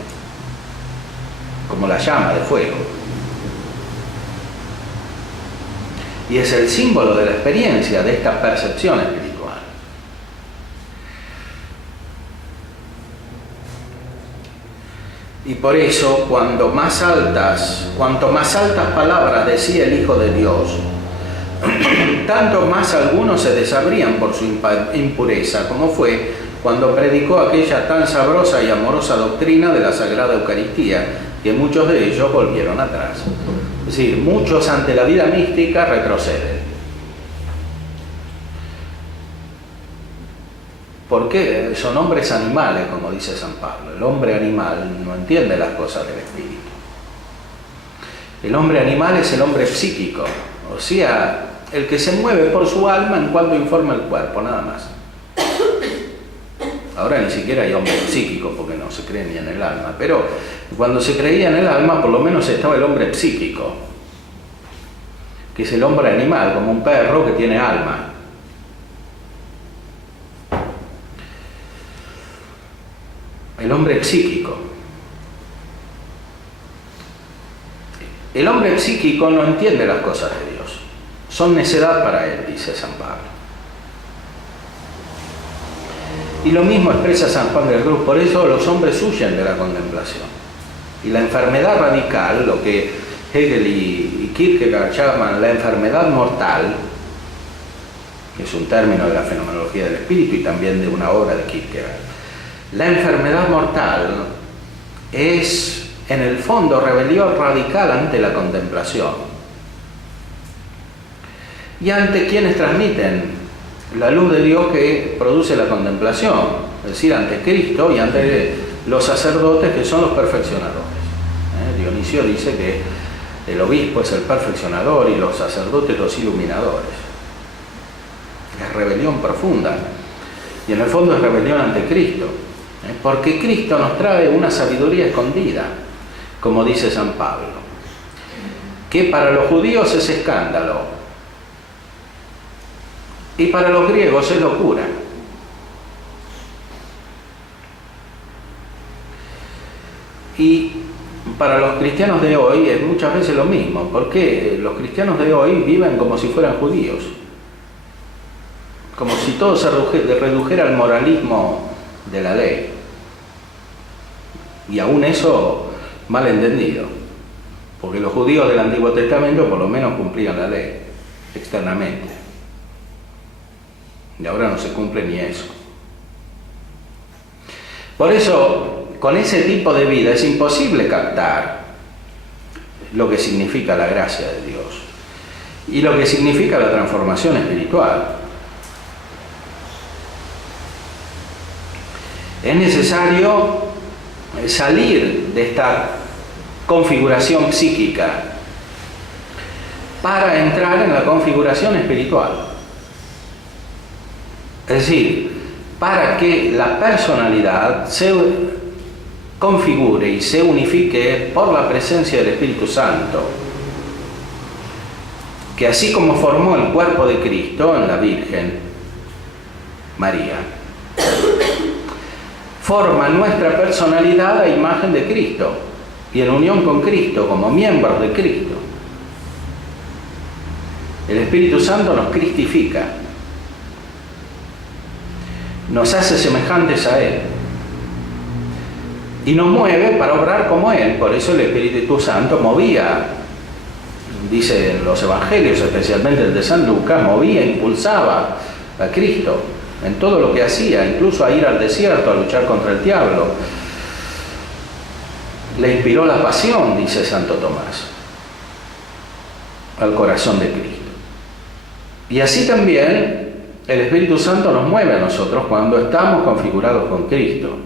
como la llama de fuego. Y es el símbolo de la experiencia de esta percepción espiritual. Y por eso, cuanto más altas palabras decía el Hijo de Dios, tanto más algunos se desabrían por su impureza, como fue cuando predicó aquella tan sabrosa y amorosa doctrina de la Sagrada Eucaristía, que muchos de ellos volvieron atrás. Es decir, muchos ante la vida mística retroceden. Porque son hombres animales, como dice San Pablo. El hombre animal no entiende las cosas del espíritu. El hombre animal es el hombre psíquico, o sea, el que se mueve por su alma en cuanto informa el cuerpo, nada más. Ahora ni siquiera hay hombre psíquico porque no se cree ni en el alma, pero cuando se creía en el alma por lo menos estaba el hombre psíquico, que es el hombre animal, como un perro que tiene alma. El hombre psíquico. El hombre psíquico no entiende las cosas de Dios. Son necedad para él, dice San Pablo. Y lo mismo expresa San Juan de la Cruz. Por eso los hombres huyen de la contemplación. Y la enfermedad radical, lo que Hegel y Kierkegaard llaman la enfermedad mortal, que es un término de la fenomenología del espíritu y también de una obra de Kierkegaard. La enfermedad mortal es, en el fondo, rebelión radical ante la contemplación y ante quienes transmiten la luz de Dios que produce la contemplación, es decir, ante Cristo y ante los sacerdotes que son los perfeccionadores. Dionisio dice que el obispo es el perfeccionador y los sacerdotes los iluminadores. Es rebelión profunda. Y en el fondo es rebelión ante Cristo, porque Cristo nos trae una sabiduría escondida, como dice San Pablo, que para los judíos es escándalo y para los griegos es locura. Y para los cristianos de hoy es muchas veces lo mismo, porque los cristianos de hoy viven como si fueran judíos, como si todo se redujera al moralismo de la ley, y aún eso mal entendido, porque los judíos del Antiguo Testamento por lo menos cumplían la ley externamente, y ahora no se cumple ni eso. Por eso, con ese tipo de vida es imposible captar lo que significa la gracia de Dios y lo que significa la transformación espiritual. Es necesario salir de esta configuración psíquica para entrar en la configuración espiritual. Es decir, para que la personalidad se configure y se unifique por la presencia del Espíritu Santo, que así como formó el cuerpo de Cristo en la Virgen María, forma nuestra personalidad a imagen de Cristo y en unión con Cristo, como miembros de Cristo. El Espíritu Santo nos cristifica, nos hace semejantes a Él y nos mueve para obrar como Él. Por eso el Espíritu Santo movía, dicen los evangelios, especialmente el de San Lucas, movía, impulsaba a Cristo en todo lo que hacía, incluso a ir al desierto a luchar contra el diablo. Le inspiró la pasión, dice Santo Tomás, al corazón de Cristo. Y así también el Espíritu Santo nos mueve a nosotros cuando estamos configurados con Cristo.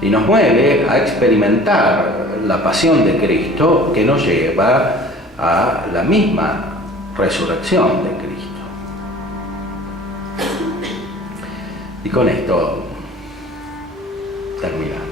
Y nos mueve a experimentar la pasión de Cristo que nos lleva a la misma resurrección de Cristo. Y con esto terminamos.